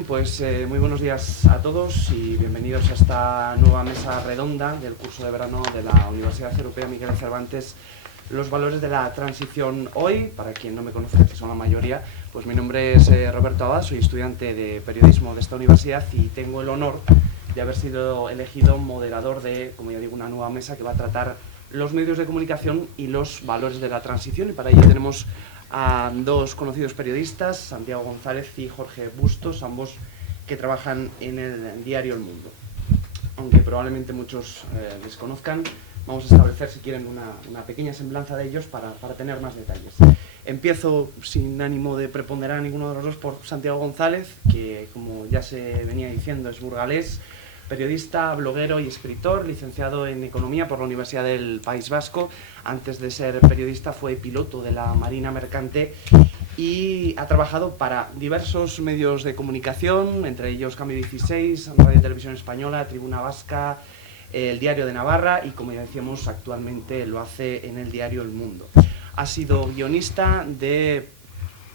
Bien, pues muy buenos días a todos y bienvenidos a esta nueva mesa redonda del curso de verano de la Universidad Europea Miguel de Cervantes, los valores de la transición hoy. Para quien no me conoce, que son la mayoría, pues mi nombre es Roberto Abad, soy estudiante de periodismo de esta universidad y tengo el honor de haber sido elegido moderador de, como ya digo, una nueva mesa que va a tratar los medios de comunicación y los valores de la transición, y para ello tenemos a dos conocidos periodistas, Santiago González y Jorge Bustos, ambos que trabajan en el diario El Mundo. Aunque probablemente muchos les conozcan, vamos a establecer, si quieren, una pequeña semblanza de ellos para tener más detalles. Empiezo, sin ánimo de preponderar a ninguno de los dos, por Santiago González, que, como ya se venía diciendo, es burgalés, periodista, bloguero y escritor, licenciado en Economía por la Universidad del País Vasco. Antes de ser periodista fue piloto de la Marina Mercante y ha trabajado para diversos medios de comunicación, entre ellos Cambio 16, Radio y Televisión Española, Tribuna Vasca, el Diario de Navarra y, como ya decíamos, actualmente lo hace en el diario El Mundo. Ha sido guionista de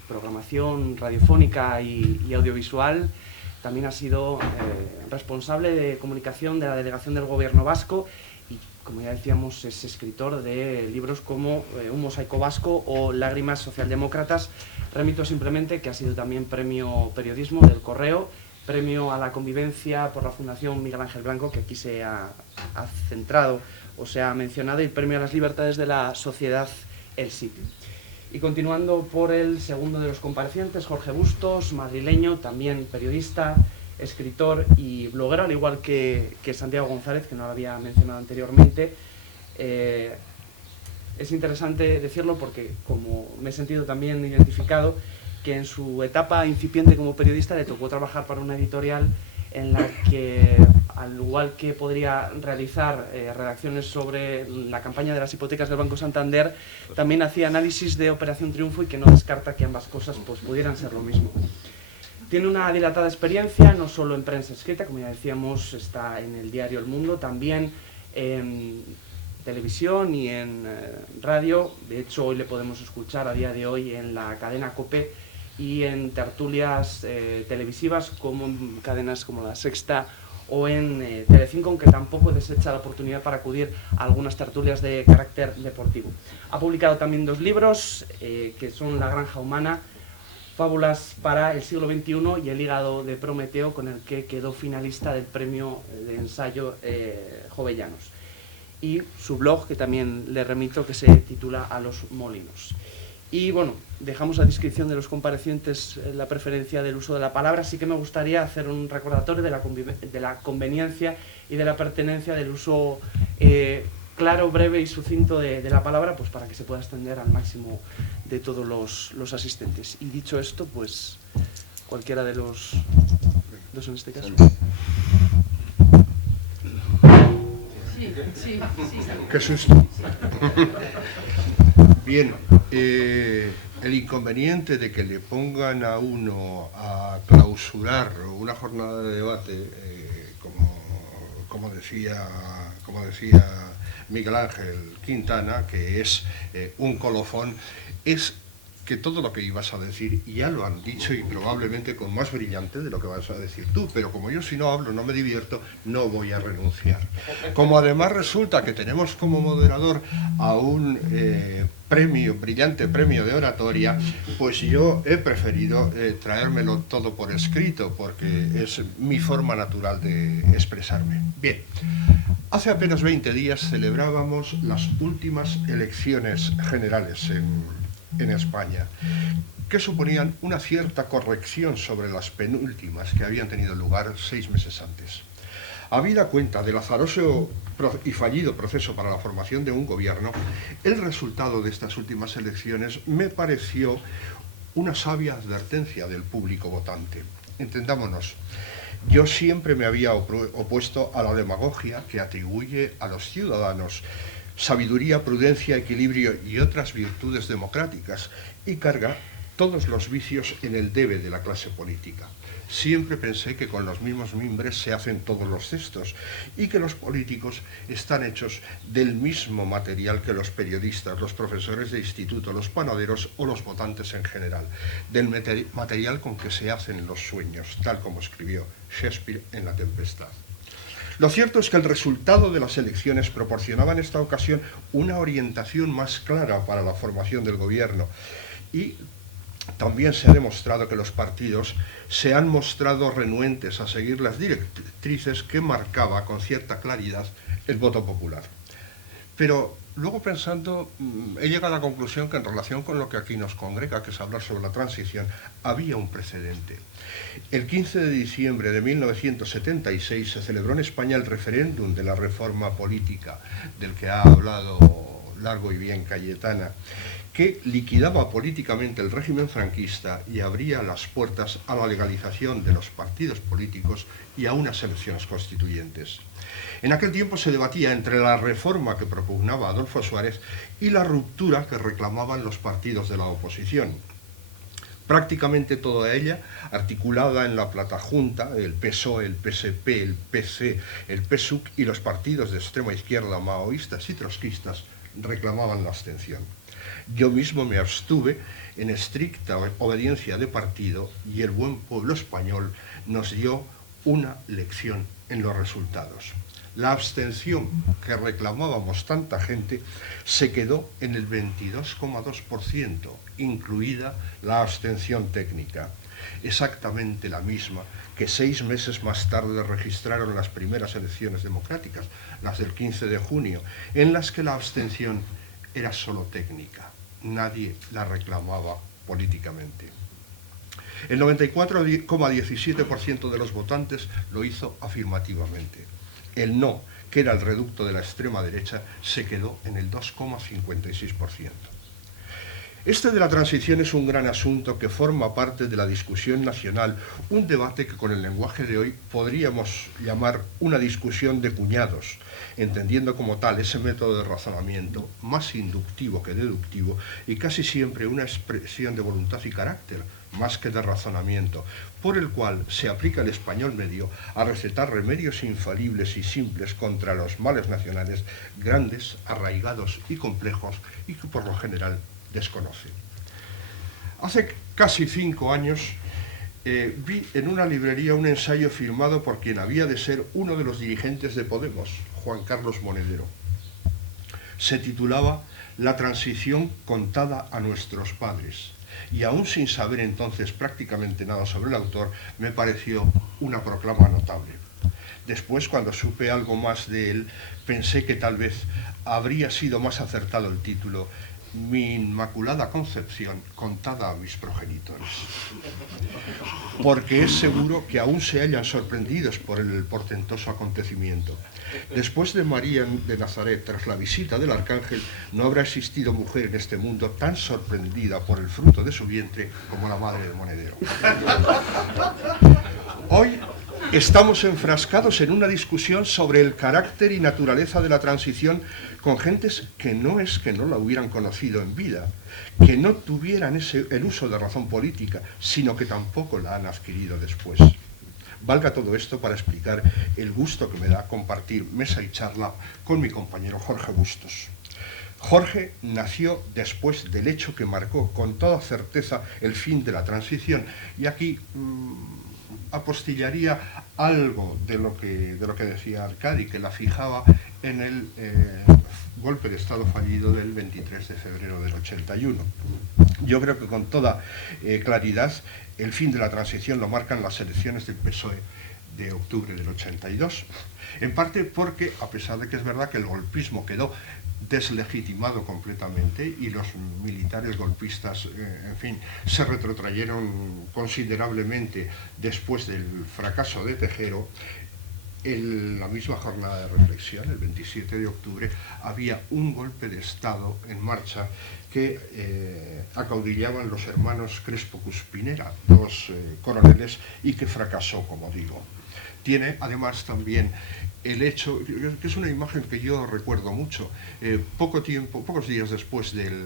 programación radiofónica y audiovisual. También ha sido responsable de comunicación de la delegación del Gobierno vasco y, como ya decíamos, es escritor de libros como Un mosaico vasco o Lágrimas socialdemócratas. Remito simplemente que ha sido también premio periodismo del Correo, premio a la convivencia por la Fundación Miguel Ángel Blanco, que aquí se ha centrado o se ha mencionado, y premio a las libertades de la sociedad El Sitio. Y continuando por el segundo de los comparecientes, Jorge Bustos, madrileño, también periodista, escritor y bloguero, al igual que Santiago González, que no lo había mencionado anteriormente. Es interesante decirlo porque, como me he sentido también identificado, que en su etapa incipiente como periodista le tocó trabajar para una editorial en la que, al igual que podría realizar redacciones sobre la campaña de las hipotecas del Banco Santander, también hacía análisis de Operación Triunfo, y que no descarta que ambas cosas pues pudieran ser lo mismo. Tiene una dilatada experiencia, no solo en prensa escrita, como ya decíamos, está en el diario El Mundo, también en televisión y en radio. De hecho, hoy le podemos escuchar a día de hoy en la cadena COPE y en tertulias televisivas, como en cadenas como La Sexta o en Telecinco, aunque tampoco desecha la oportunidad para acudir a algunas tertulias de carácter deportivo. Ha publicado también dos libros, que son La Granja Humana, Fábulas para el siglo XXI, y El hígado de Prometeo, con el que quedó finalista del premio de ensayo Jovellanos. Y su blog, que también le remito, que se titula A los Molinos. Y bueno, dejamos a discreción de los comparecientes la preferencia del uso de la palabra. Sí que me gustaría hacer un recordatorio de la conveniencia y de la pertenencia del uso claro, breve y sucinto de la palabra, pues para que se pueda extender al máximo de todos los asistentes. Y dicho esto, pues cualquiera de los dos en este caso. Sí. Qué susto. Bien, el inconveniente de que le pongan a uno a clausurar una jornada de debate, como decía Miguel Ángel Quintana, que es un colofón, es que todo lo que ibas a decir ya lo han dicho, y probablemente con más brillante de lo que vas a decir tú, pero como yo, si no hablo, no me divierto, no voy a renunciar. Como además resulta que tenemos como moderador a un brillante premio de oratoria, pues yo he preferido traérmelo todo por escrito, porque es mi forma natural de expresarme. Bien, hace apenas 20 días celebrábamos las últimas elecciones generales en España, que suponían una cierta corrección sobre las penúltimas que habían tenido lugar 6 meses antes. Habida cuenta del azaroso y fallido proceso para la formación de un gobierno, el resultado de estas últimas elecciones me pareció una sabia advertencia del público votante. Entendámonos, yo siempre me había opuesto a la demagogia que atribuye a los ciudadanos sabiduría, prudencia, equilibrio y otras virtudes democráticas, y carga todos los vicios en el debe de la clase política. Siempre pensé que con los mismos mimbres se hacen todos los cestos y que los políticos están hechos del mismo material que los periodistas, los profesores de instituto, los panaderos o los votantes en general, del material con que se hacen los sueños, tal como escribió Shakespeare en La Tempestad. Lo cierto es que el resultado de las elecciones proporcionaba en esta ocasión una orientación más clara para la formación del gobierno y también se ha demostrado que los partidos se han mostrado renuentes a seguir las directrices que marcaba con cierta claridad el voto popular. Pero luego pensando, he llegado a la conclusión que en relación con lo que aquí nos congrega, que es hablar sobre la transición, había un precedente. El 15 de diciembre de 1976 se celebró en España el referéndum de la reforma política, del que ha hablado largo y bien Cayetana, que liquidaba políticamente el régimen franquista y abría las puertas a la legalización de los partidos políticos y a unas elecciones constituyentes. En aquel tiempo se debatía entre la reforma que propugnaba Adolfo Suárez y la ruptura que reclamaban los partidos de la oposición. Prácticamente toda ella, articulada en la Platajunta, el PSOE, el PSP, el PC, el PSUC y los partidos de extrema izquierda maoístas y trotskistas, reclamaban la abstención. Yo mismo me abstuve en estricta obediencia de partido y el buen pueblo español nos dio una lección en los resultados. La abstención que reclamábamos tanta gente se quedó en el 22,2%, incluida la abstención técnica, exactamente la misma que 6 meses más tarde registraron las primeras elecciones democráticas, las del 15 de junio, en las que la abstención era solo técnica, nadie la reclamaba políticamente. El 94,17% de los votantes lo hizo afirmativamente. El no, que era el reducto de la extrema derecha, se quedó en el 2,56%. Este de la transición es un gran asunto que forma parte de la discusión nacional, un debate que con el lenguaje de hoy podríamos llamar una discusión de cuñados, entendiendo como tal ese método de razonamiento más inductivo que deductivo y casi siempre una expresión de voluntad y carácter, más que de razonamiento, por el cual se aplica el español medio a recetar remedios infalibles y simples contra los males nacionales grandes, arraigados y complejos y que por lo general desconoce. Hace casi 5 años vi en una librería un ensayo firmado por quien había de ser uno de los dirigentes de Podemos, Juan Carlos Monedero. Se titulaba La transición contada a nuestros padres. Y aún sin saber entonces prácticamente nada sobre el autor, me pareció una proclama notable. Después, cuando supe algo más de él, pensé que tal vez habría sido más acertado el título Mi inmaculada concepción contada a mis progenitores. Porque es seguro que aún se hallan sorprendidos por el portentoso acontecimiento. Después de María de Nazaret, tras la visita del arcángel, no habrá existido mujer en este mundo tan sorprendida por el fruto de su vientre como la madre de Monedero. Hoy estamos enfrascados en una discusión sobre el carácter y naturaleza de la transición con gentes que no es que no la hubieran conocido en vida, que no tuvieran el uso de razón política, sino que tampoco la han adquirido después. Valga todo esto para explicar el gusto que me da compartir mesa y charla con mi compañero Jorge Bustos. Jorge nació después del hecho que marcó con toda certeza el fin de la transición, y aquí apostillaría algo de lo que decía Arcadi, que la fijaba en el golpe de Estado fallido del 23 de febrero del 81. Yo creo que con toda claridad el fin de la transición lo marcan las elecciones del PSOE de octubre del 82, en parte porque, a pesar de que es verdad que el golpismo quedó deslegitimado completamente y los militares golpistas, en fin, se retrotrayeron considerablemente después del fracaso de Tejero, en la misma jornada de reflexión, el 27 de octubre, había un golpe de Estado en marcha que acaudillaban los hermanos Crespo Cuspinera, dos coroneles, y que fracasó, como digo. Tiene además también el hecho, que es una imagen que yo recuerdo mucho, pocos días después del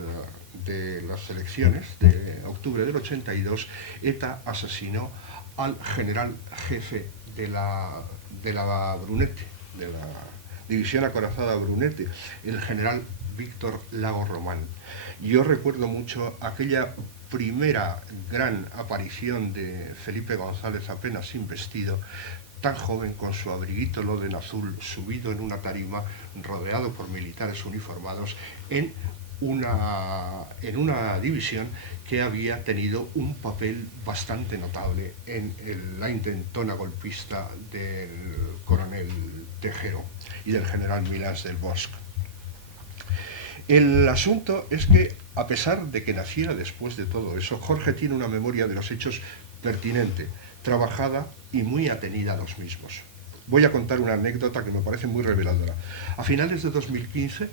durante las elecciones de octubre del 82, ETA asesinó al general jefe de la Brunete, de la división acorazada Brunete, el general Víctor Lago Román. Yo recuerdo mucho aquella primera gran aparición de Felipe González apenas investido, tan joven, con su abriguito loden azul, subido en una tarima, rodeado por militares uniformados, en una división que había tenido un papel bastante notable en la intentona golpista del coronel Tejero y del general Milans del Bosque. El asunto es que, a pesar de que naciera después de todo eso, Jorge tiene una memoria de los hechos pertinente, trabajada y muy atenida a los mismos. Voy a contar una anécdota que me parece muy reveladora. A finales de 2015,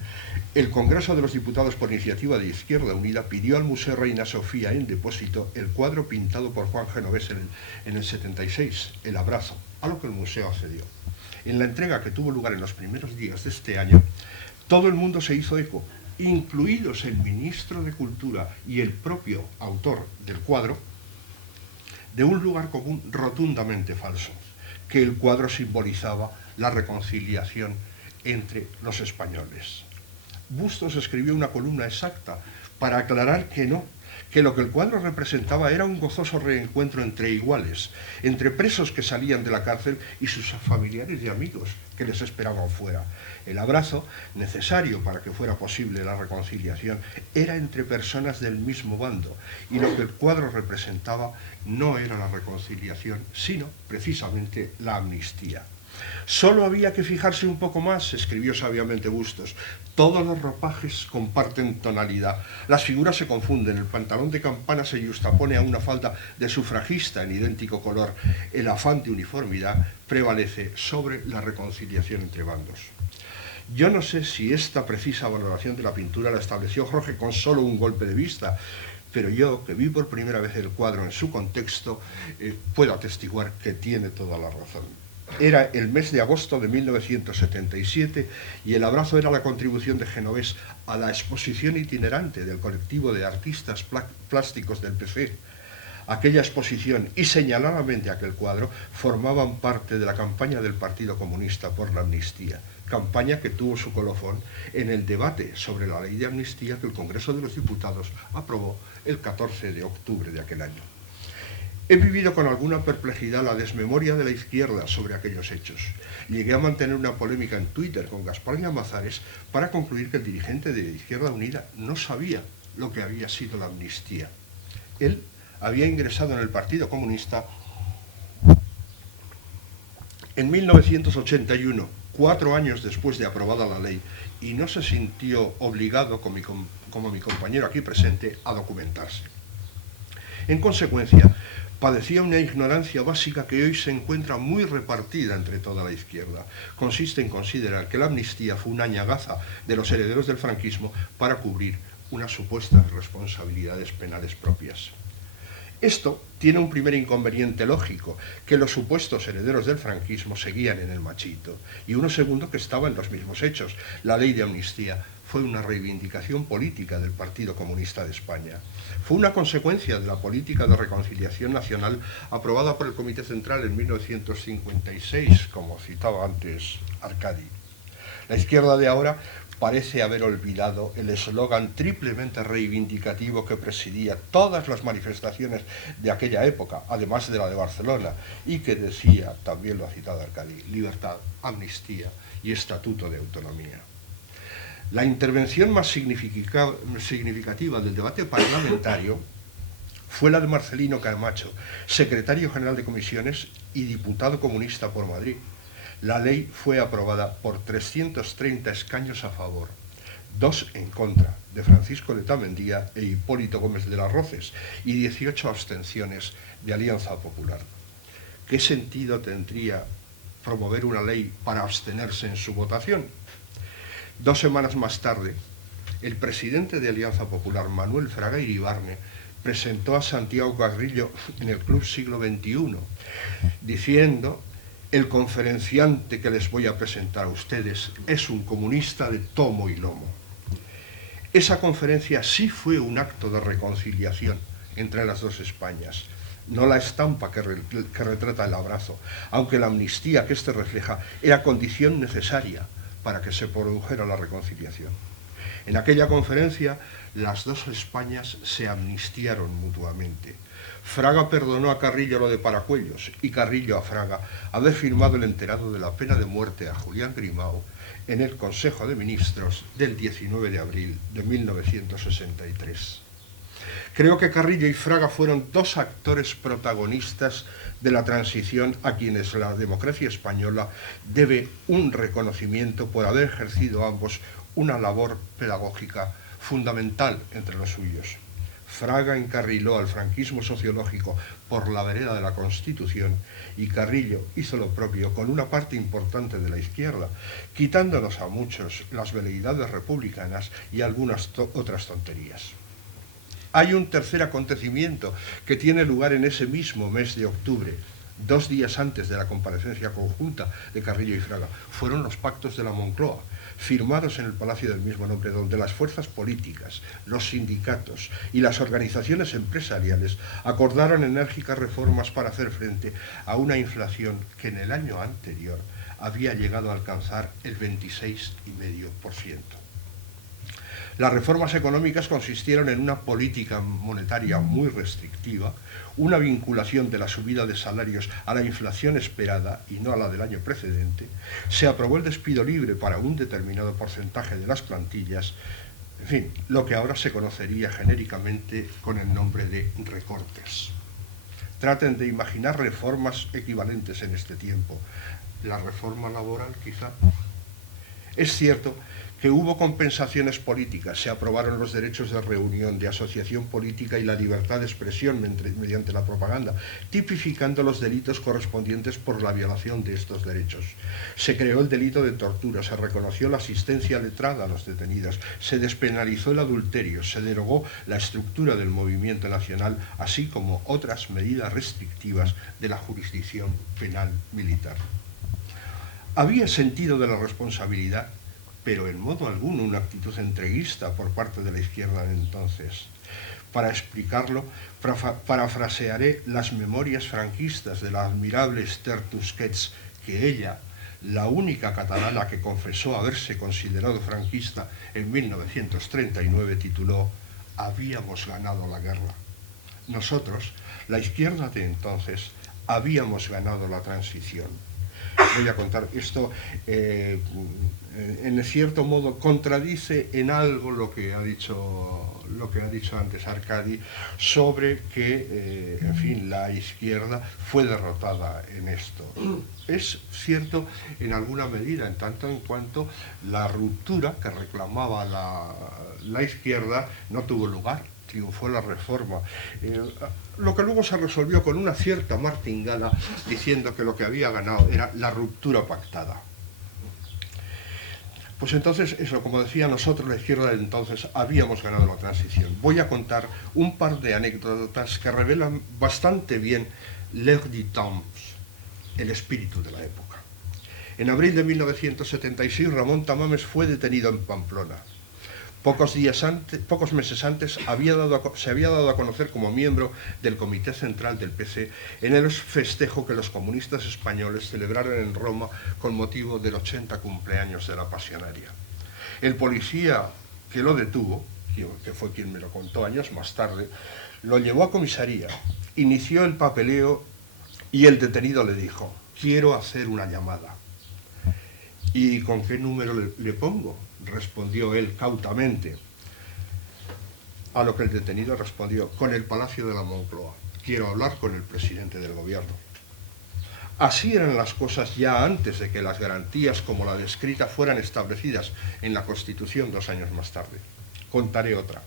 el Congreso de los Diputados, por iniciativa de Izquierda Unida, pidió al Museo Reina Sofía en depósito el cuadro pintado por Juan Genovés en el 76, El Abrazo, a lo que el museo accedió. En la entrega que tuvo lugar en los primeros días de este año, todo el mundo se hizo eco, incluidos el ministro de Cultura y el propio autor del cuadro, de un lugar común rotundamente falso, que el cuadro simbolizaba la reconciliación entre los españoles. Bustos escribió una columna exacta para aclarar que no, que lo que el cuadro representaba era un gozoso reencuentro entre iguales, entre presos que salían de la cárcel y sus familiares y amigos que les esperaban fuera. El abrazo, necesario para que fuera posible la reconciliación, era entre personas del mismo bando, y lo que el cuadro representaba no era la reconciliación, sino precisamente la amnistía. Solo había que fijarse un poco más, escribió sabiamente Bustos. Todos los ropajes comparten tonalidad, las figuras se confunden, el pantalón de campana se justapone a una falda de sufragista en idéntico color, el afán de uniformidad prevalece sobre la reconciliación entre bandos. Yo no sé si esta precisa valoración de la pintura la estableció Jorge con solo un golpe de vista, pero yo, que vi por primera vez el cuadro en su contexto, puedo atestiguar que tiene toda la razón. Era el mes de agosto de 1977 y El Abrazo era la contribución de Genovés a la exposición itinerante del colectivo de artistas plásticos del PC. Aquella exposición y señaladamente aquel cuadro formaban parte de la campaña del Partido Comunista por la amnistía, campaña que tuvo su colofón en el debate sobre la ley de amnistía que el Congreso de los Diputados aprobó el 14 de octubre de aquel año. He vivido con alguna perplejidad la desmemoria de la izquierda sobre aquellos hechos. Llegué a mantener una polémica en Twitter con Gaspar Llamazares para concluir que el dirigente de Izquierda Unida no sabía lo que había sido la amnistía. Él había ingresado en el Partido Comunista en 1981, 4 años después de aprobada la ley, y no se sintió obligado, como mi compañero aquí presente, a documentarse. En consecuencia, padecía una ignorancia básica que hoy se encuentra muy repartida entre toda la izquierda. Consiste en considerar que la amnistía fue una añagaza de los herederos del franquismo para cubrir unas supuestas responsabilidades penales propias. Esto tiene un primer inconveniente lógico, que los supuestos herederos del franquismo seguían en el machito, y uno segundo que estaba en los mismos hechos. La ley de amnistía fue una reivindicación política del Partido Comunista de España. Fue una consecuencia de la política de reconciliación nacional aprobada por el Comité Central en 1956, como citaba antes Arcadi. La izquierda de ahora parece haber olvidado el eslogan triplemente reivindicativo que presidía todas las manifestaciones de aquella época, además de la de Barcelona, y que decía, también lo ha citado Arcadi, libertad, amnistía y estatuto de autonomía. La intervención más significativa del debate parlamentario fue la de Marcelino Camacho, secretario general de comisiones y diputado comunista por Madrid. La ley fue aprobada por 330 escaños a favor, 2 en contra, de Francisco Letamendia e Hipólito Gómez de las Rozas, y 18 abstenciones de Alianza Popular. ¿Qué sentido tendría promover una ley para abstenerse en su votación? 2 semanas más tarde, el presidente de Alianza Popular, Manuel Fraga Iribarne, presentó a Santiago Carrillo en el Club Siglo XXI, diciendo: el conferenciante que les voy a presentar a ustedes es un comunista de tomo y lomo. Esa conferencia sí fue un acto de reconciliación entre las dos Españas, no la estampa que retrata el abrazo, aunque la amnistía que éste refleja era condición necesaria para que se produjera la reconciliación. En aquella conferencia, las dos Españas se amnistiaron mutuamente. Fraga perdonó a Carrillo lo de Paracuellos y Carrillo a Fraga haber firmado el enterado de la pena de muerte a Julián Grimao en el Consejo de Ministros del 19 de abril de 1963. Creo que Carrillo y Fraga fueron dos actores protagonistas de la transición a quienes la democracia española debe un reconocimiento por haber ejercido ambos una labor pedagógica fundamental entre los suyos. Fraga encarriló al franquismo sociológico por la vereda de la Constitución y Carrillo hizo lo propio con una parte importante de la izquierda, quitándonos a muchos las veleidades republicanas y algunas otras tonterías. Hay un tercer acontecimiento que tiene lugar en ese mismo mes de octubre, 2 días antes de la comparecencia conjunta de Carrillo y Fraga. Fueron los pactos de la Moncloa, firmados en el Palacio del mismo nombre, donde las fuerzas políticas, los sindicatos y las organizaciones empresariales acordaron enérgicas reformas para hacer frente a una inflación que en el año anterior había llegado a alcanzar el 26,5%. Las reformas económicas consistieron en una política monetaria muy restrictiva, una vinculación de la subida de salarios a la inflación esperada y no a la del año precedente, se aprobó el despido libre para un determinado porcentaje de las plantillas, en fin, lo que ahora se conocería genéricamente con el nombre de recortes. Traten de imaginar reformas equivalentes en este tiempo. La reforma laboral, quizá. Es cierto que hubo compensaciones políticas, se aprobaron los derechos de reunión, de asociación política y la libertad de expresión mediante la propaganda, tipificando los delitos correspondientes por la violación de estos derechos. Se creó el delito de tortura, se reconoció la asistencia letrada a los detenidos, se despenalizó el adulterio, se derogó la estructura del movimiento nacional, así como otras medidas restrictivas de la jurisdicción penal militar. Había sentido de la responsabilidad, pero en modo alguno una actitud entreguista por parte de la izquierda de entonces. Para explicarlo, parafrasearé las memorias franquistas de la admirable Esther Tusquets, que ella, la única catalana que confesó haberse considerado franquista en 1939, tituló «Habíamos ganado la guerra». Nosotros, la izquierda de entonces, habíamos ganado la transición. Voy a contar esto, en cierto modo contradice en algo lo que ha dicho antes Arcadi sobre que, en fin, la izquierda fue derrotada en esto. Es cierto en alguna medida, en tanto en cuanto la ruptura que reclamaba la izquierda no tuvo lugar. Triunfó la reforma, lo que luego se resolvió con una cierta martingala diciendo que lo que había ganado era la ruptura pactada. Pues entonces, eso, como decía, nosotros, la izquierda de entonces, habíamos ganado la transición. Voy a contar un par de anécdotas que revelan bastante bien l'air du temps, el espíritu de la época. En abril de 1976, Ramón Tamames fue detenido en Pamplona. Pocos meses antes se había dado a conocer como miembro del Comité Central del PC en el festejo que los comunistas españoles celebraron en Roma con motivo del 80 cumpleaños de la Pasionaria. El policía que lo detuvo, que fue quien me lo contó años más tarde, lo llevó a comisaría, inició el papeleo y el detenido le dijo: «Quiero hacer una llamada». «¿Y con qué número le pongo?», respondió él cautamente, a lo que el detenido respondió: «Con el Palacio de la Moncloa, quiero hablar con el presidente del gobierno». Así eran las cosas ya antes de que las garantías como la descrita fueran establecidas en la Constitución 2 años más tarde. Contaré otra.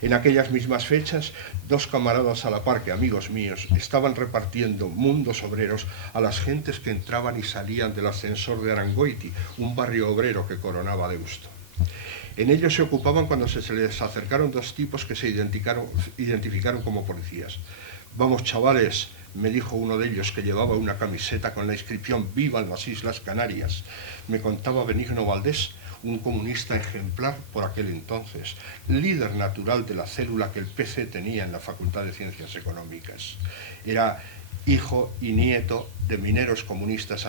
En aquellas mismas fechas, 2 camaradas a la par que amigos míos estaban repartiendo mundos obreros a las gentes que entraban y salían del ascensor de Arangoiti, un barrio obrero que coronaba Deusto. En ellos se ocupaban cuando se les acercaron 2 tipos que se identificaron como policías. «Vamos, chavales», me dijo uno de ellos, que llevaba una camiseta con la inscripción «Vivan las Islas Canarias». Me contaba Benigno Valdés, un comunista ejemplar por aquel entonces, líder natural de la célula que el PC tenía en la Facultad de Ciencias Económicas. Era hijo y nieto de mineros comunistas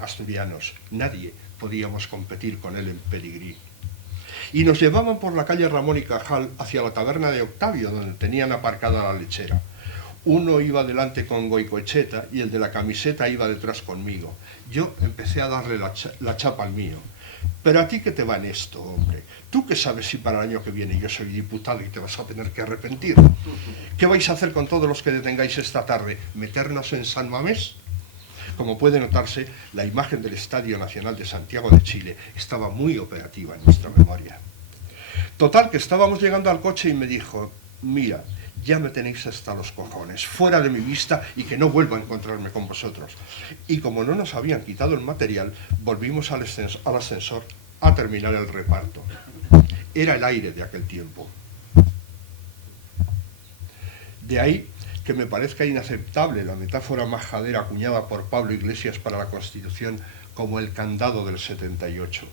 asturianos. Nadie podíamos competir con él en pedigrí. Y nos llevaban por la calle Ramón y Cajal hacia la taberna de Octavio, donde tenían aparcada la lechera. Uno iba delante con Goicoechea y el de la camiseta iba detrás conmigo. Yo empecé a darle la chapa al mío. Pero a ti qué te va en esto, hombre. Tú qué sabes si para el año que viene yo soy diputado y te vas a tener que arrepentir. ¿Qué vais a hacer con todos los que detengáis esta tarde? ¿Meternos en San Mamés? Como puede notarse, la imagen del Estadio Nacional de Santiago de Chile estaba muy operativa en nuestra memoria. Total, que estábamos llegando al coche y me dijo: mira, ya me tenéis hasta los cojones, fuera de mi vista y que no vuelva a encontrarme con vosotros. Y como no nos habían quitado el material, volvimos al ascensor a terminar el reparto. Era el aire de aquel tiempo. De ahí que me parezca inaceptable la metáfora majadera acuñada por Pablo Iglesias para la Constitución como el candado del 78.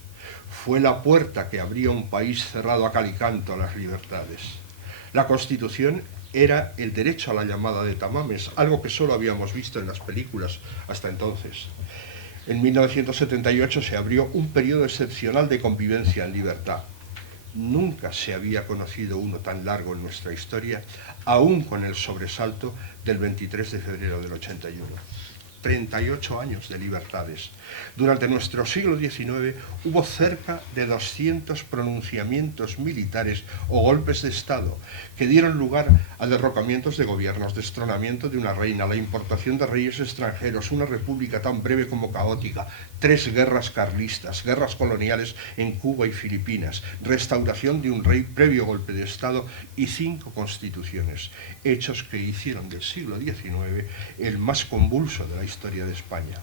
Fue la puerta que abría un país cerrado a cal y canto a las libertades. La Constitución era el derecho a la llamada de tamames, algo que solo habíamos visto en las películas hasta entonces. En 1978 se abrió un periodo excepcional de convivencia en libertad. Nunca se había conocido uno tan largo en nuestra historia, aún con el sobresalto del 23 de febrero del 81. 38 años de libertades. Durante nuestro siglo XIX hubo cerca de 200 pronunciamientos militares o golpes de Estado que dieron lugar a derrocamientos de gobiernos, destronamiento de una reina, la importación de reyes extranjeros, una república tan breve como caótica, 3 guerras carlistas, guerras coloniales en Cuba y Filipinas, restauración de un rey previo golpe de Estado y 5 constituciones, hechos que hicieron del siglo XIX el más convulso de la historia de España.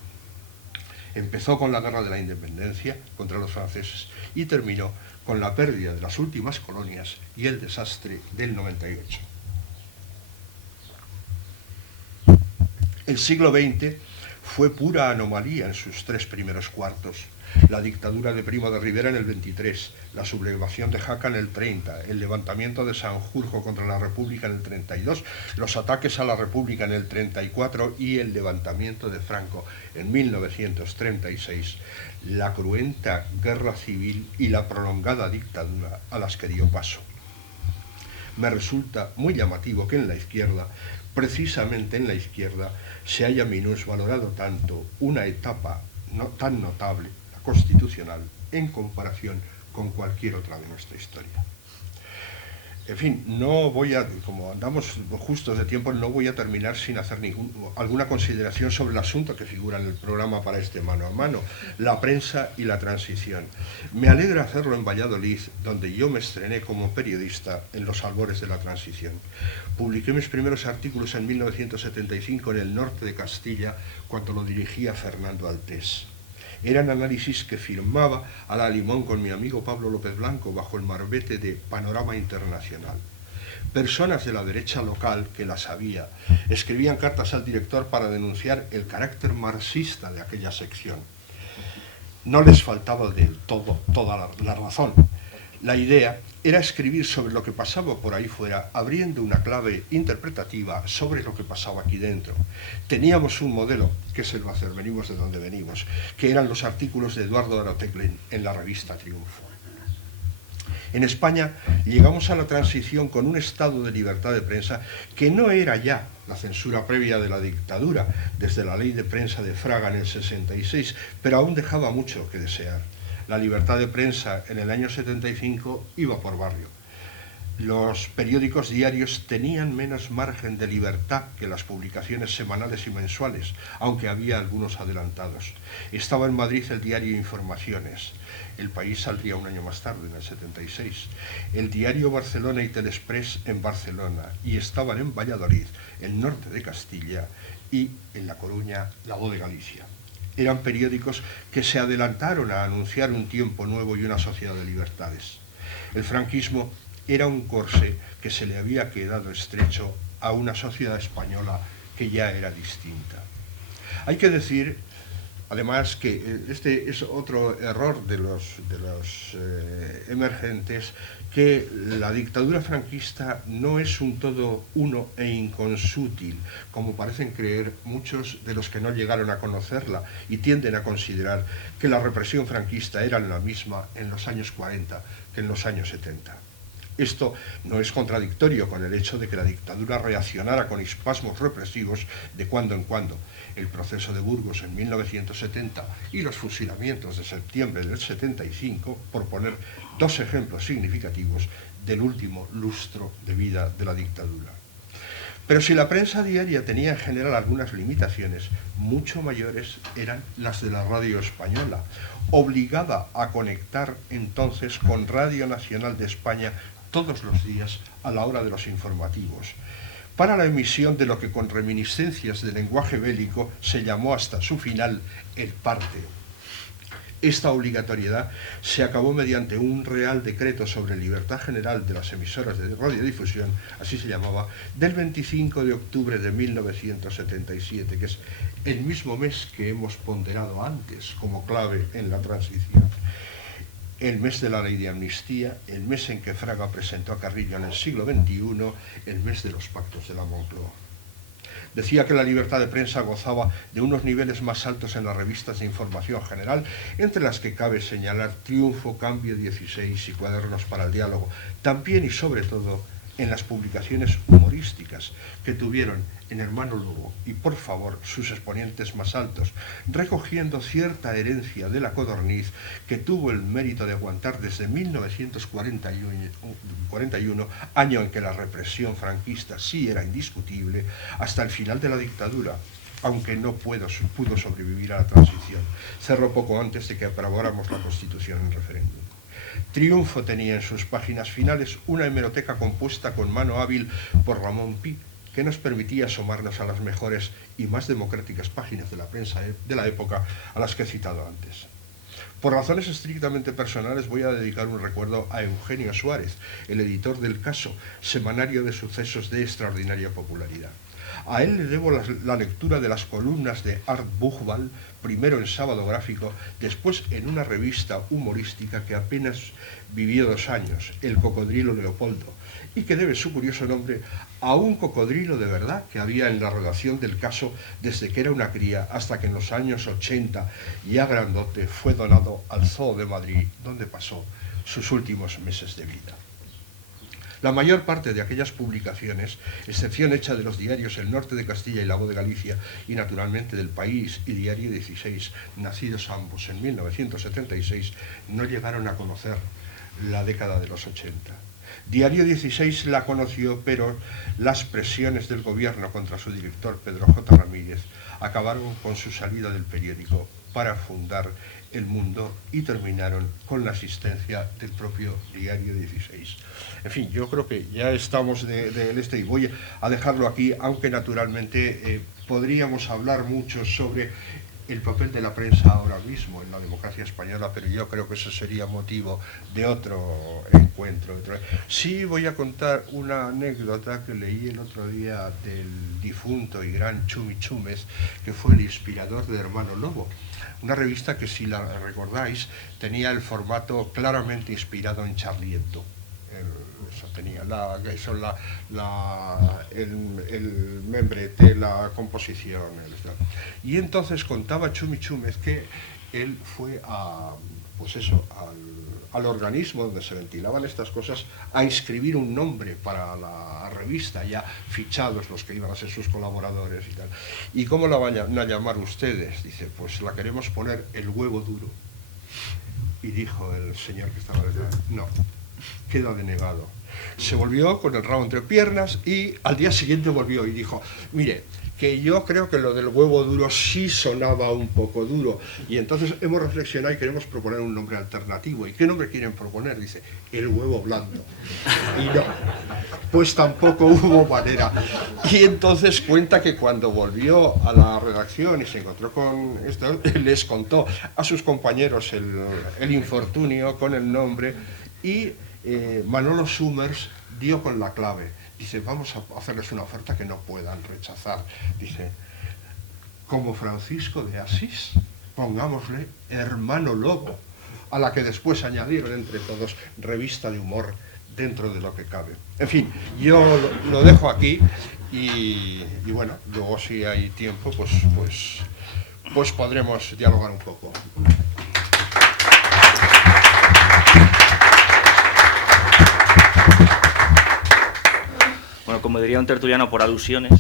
Empezó con la Guerra de la Independencia contra los franceses y terminó con la pérdida de las últimas colonias y el desastre del 98. El siglo XX fue pura anomalía en sus 3 primeros cuartos. La dictadura de Primo de Rivera en el 23, la sublevación de Jaca en el 30, el levantamiento de Sanjurjo contra la República en el 32, los ataques a la República en el 34 y el levantamiento de Franco en 1936, la cruenta guerra civil y la prolongada dictadura a las que dio paso. Me resulta muy llamativo que en la izquierda, precisamente en la izquierda, se haya minusvalorado tanto una etapa tan notable, la constitucional, en comparación con cualquier otra de nuestra historia. En fin, no voy a, como andamos justos de tiempo, no voy a terminar sin hacer alguna consideración sobre el asunto que figura en el programa para este mano a mano, la prensa y la transición. Me alegra hacerlo en Valladolid, donde yo me estrené como periodista en los albores de la transición. Publiqué mis primeros artículos en 1975 en el norte de Castilla, cuando lo dirigía Fernando Altés. Eran análisis que firmaba a la limón con mi amigo Pablo López Blanco bajo el marbete de Panorama Internacional. Personas de la derecha local, que las había, escribían cartas al director para denunciar el carácter marxista de aquella sección. No les faltaba del todo toda la razón. La idea era escribir sobre lo que pasaba por ahí fuera, abriendo una clave interpretativa sobre lo que pasaba aquí dentro. Teníamos un modelo, que es el hacer, venimos de donde venimos, que eran los artículos de Eduardo Aroteglen en la revista Triunfo. En España llegamos a la transición con un estado de libertad de prensa que no era ya la censura previa de la dictadura, desde la ley de prensa de Fraga en el 66, pero aún dejaba mucho que desear. La libertad de prensa en el año 75 iba por barrio. Los periódicos diarios tenían menos margen de libertad que las publicaciones semanales y mensuales, aunque había algunos adelantados. Estaba en Madrid el diario Informaciones. El País saldría un año más tarde, en el 76. El diario Barcelona y Telexpress en Barcelona, y estaban en Valladolid, el norte de Castilla, y en La Coruña, La Voz de Galicia. Eran periódicos que se adelantaron a anunciar un tiempo nuevo y una sociedad de libertades. El franquismo era un corsé que se le había quedado estrecho a una sociedad española que ya era distinta. Hay que decir Además que este es otro error de los emergentes, que la dictadura franquista no es un todo uno e inconsútil, como parecen creer muchos de los que no llegaron a conocerla y tienden a considerar que la represión franquista era la misma en los años 40 que en los años 70. Esto no es contradictorio con el hecho de que la dictadura reaccionara con espasmos represivos de cuando en cuando. El proceso de Burgos en 1970 y los fusilamientos de septiembre del 75, por poner dos ejemplos significativos del último lustro de vida de la dictadura. Pero si la prensa diaria tenía en general algunas limitaciones, mucho mayores eran las de la radio española, obligada a conectar entonces con Radio Nacional de España todos los días a la hora de los informativos, para la emisión de lo que con reminiscencias de lenguaje bélico se llamó hasta su final el parte. Esta obligatoriedad se acabó mediante un Real Decreto sobre Libertad General de las Emisoras de Radiodifusión, así se llamaba, del 25 de octubre de 1977, que es el mismo mes que hemos ponderado antes como clave en la transición. El mes de la ley de amnistía, el mes en que Fraga presentó a Carrillo en el siglo XXI, el mes de los pactos de la Moncloa. Decía que la libertad de prensa gozaba de unos niveles más altos en las revistas de información general, entre las que cabe señalar Triunfo, Cambio 16 y Cuadernos para el Diálogo, también y sobre todo en las publicaciones humorísticas que tuvieron en Hermano Lobo y Por Favor sus exponentes más altos, recogiendo cierta herencia de la codorniz que tuvo el mérito de aguantar desde 1941, año en que la represión franquista sí era indiscutible, hasta el final de la dictadura, aunque no pudo sobrevivir a la transición. Cerró poco antes de que aprobáramos la Constitución en referéndum. Triunfo tenía en sus páginas finales una hemeroteca compuesta con mano hábil por Ramón Pi, que nos permitía asomarnos a las mejores y más democráticas páginas de la prensa de la época a las que he citado antes. Por razones estrictamente personales voy a dedicar un recuerdo a Eugenio Suárez, el editor del Caso, semanario de sucesos de extraordinaria popularidad. A él le debo la lectura de las columnas de Art Buchwald, primero en Sábado Gráfico, después en una revista humorística que apenas vivió 2 años, El Cocodrilo Leopoldo, y que debe su curioso nombre a un cocodrilo de verdad que había en la redacción del Caso desde que era una cría hasta que en los años 80, ya grandote, fue donado al Zoo de Madrid, donde pasó sus últimos meses de vida. La mayor parte de aquellas publicaciones, excepción hecha de los diarios El Norte de Castilla y La Voz de Galicia, y naturalmente del País y Diario 16, nacidos ambos en 1976, no llegaron a conocer la década de los 80. Diario 16 la conoció, pero las presiones del gobierno contra su director, Pedro J. Ramírez, acabaron con su salida del periódico para fundar El Mundo y terminaron con la asistencia del propio Diario 16. En fin, yo creo que ya estamos en este y voy a dejarlo aquí, aunque naturalmente podríamos hablar mucho sobre el papel de la prensa ahora mismo en la democracia española, pero yo creo que eso sería motivo de otro encuentro. Sí voy a contar una anécdota que leí el otro día del difunto y gran Chumi Chúmez, que fue el inspirador de Hermano Lobo, una revista que, si la recordáis, tenía el formato claramente inspirado en Charlie Hebdo. Eso tenía el membrete, la composición. Y entonces contaba Chumi Chúmez que él fue al organismo donde se ventilaban estas cosas a inscribir un nombre para la revista, ya fichados los que iban a ser sus colaboradores y tal. ¿Y cómo la van a llamar ustedes? Dice, pues la queremos poner El Huevo Duro. Y dijo el señor que estaba detrás, no, queda denegado. Se volvió con el rabo entre piernas y al día siguiente volvió y dijo, mire, que yo creo que lo del huevo duro sí sonaba un poco duro, y entonces hemos reflexionado y queremos proponer un nombre alternativo. ¿Y qué nombre quieren proponer? Dice, El Huevo Blando. Y no, pues tampoco hubo manera. Y entonces cuenta que cuando volvió a la redacción y se encontró con esto, les contó a sus compañeros el infortunio con el nombre, y Manolo Summers dio con la clave. Dice, vamos a hacerles una oferta que no puedan rechazar. Dice, como Francisco de Asís. pongámosle Hermano Lobo, a la que después añadieron entre todos revista de humor dentro de lo que cabe. En fin, yo lo dejo aquí y bueno, luego si hay tiempo, pues podremos dialogar un poco. Bueno, como diría un tertuliano, por alusiones,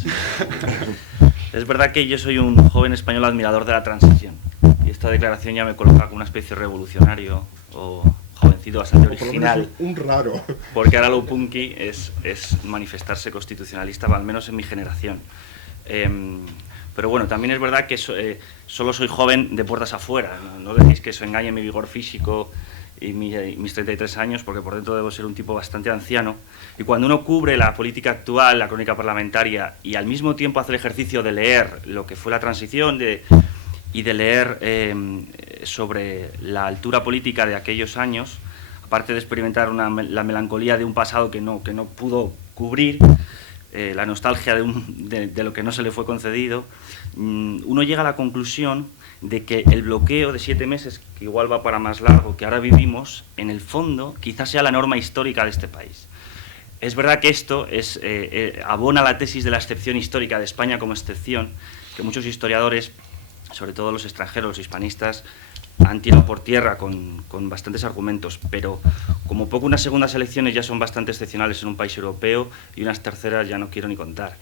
es verdad que yo soy un joven español admirador de la transición, y esta declaración ya me coloca como una especie de revolucionario o jovencito bastante original. Un raro. Porque ahora lo punky es manifestarse constitucionalista, al menos en mi generación. Pero bueno, también es verdad que solo soy joven de puertas afuera. No dejéis que eso engañe mi vigor físico y mis 33 años, porque por dentro debo ser un tipo bastante anciano. Y cuando uno cubre la política actual, la crónica parlamentaria, y al mismo tiempo hace el ejercicio de leer lo que fue la transición y de leer sobre la altura política de aquellos años, aparte de experimentar la melancolía de un pasado que no pudo cubrir, la nostalgia de lo que no se le fue concedido, uno llega a la conclusión de que el bloqueo de 7 meses, que igual va para más largo, que ahora vivimos, en el fondo quizás sea la norma histórica de este país. Es verdad que esto abona la tesis de la excepción histórica de España como excepción, que muchos historiadores, sobre todo los extranjeros, los hispanistas, han tirado por tierra con bastantes argumentos, pero como poco unas segundas elecciones ya son bastante excepcionales en un país europeo y unas terceras ya no quiero ni contar.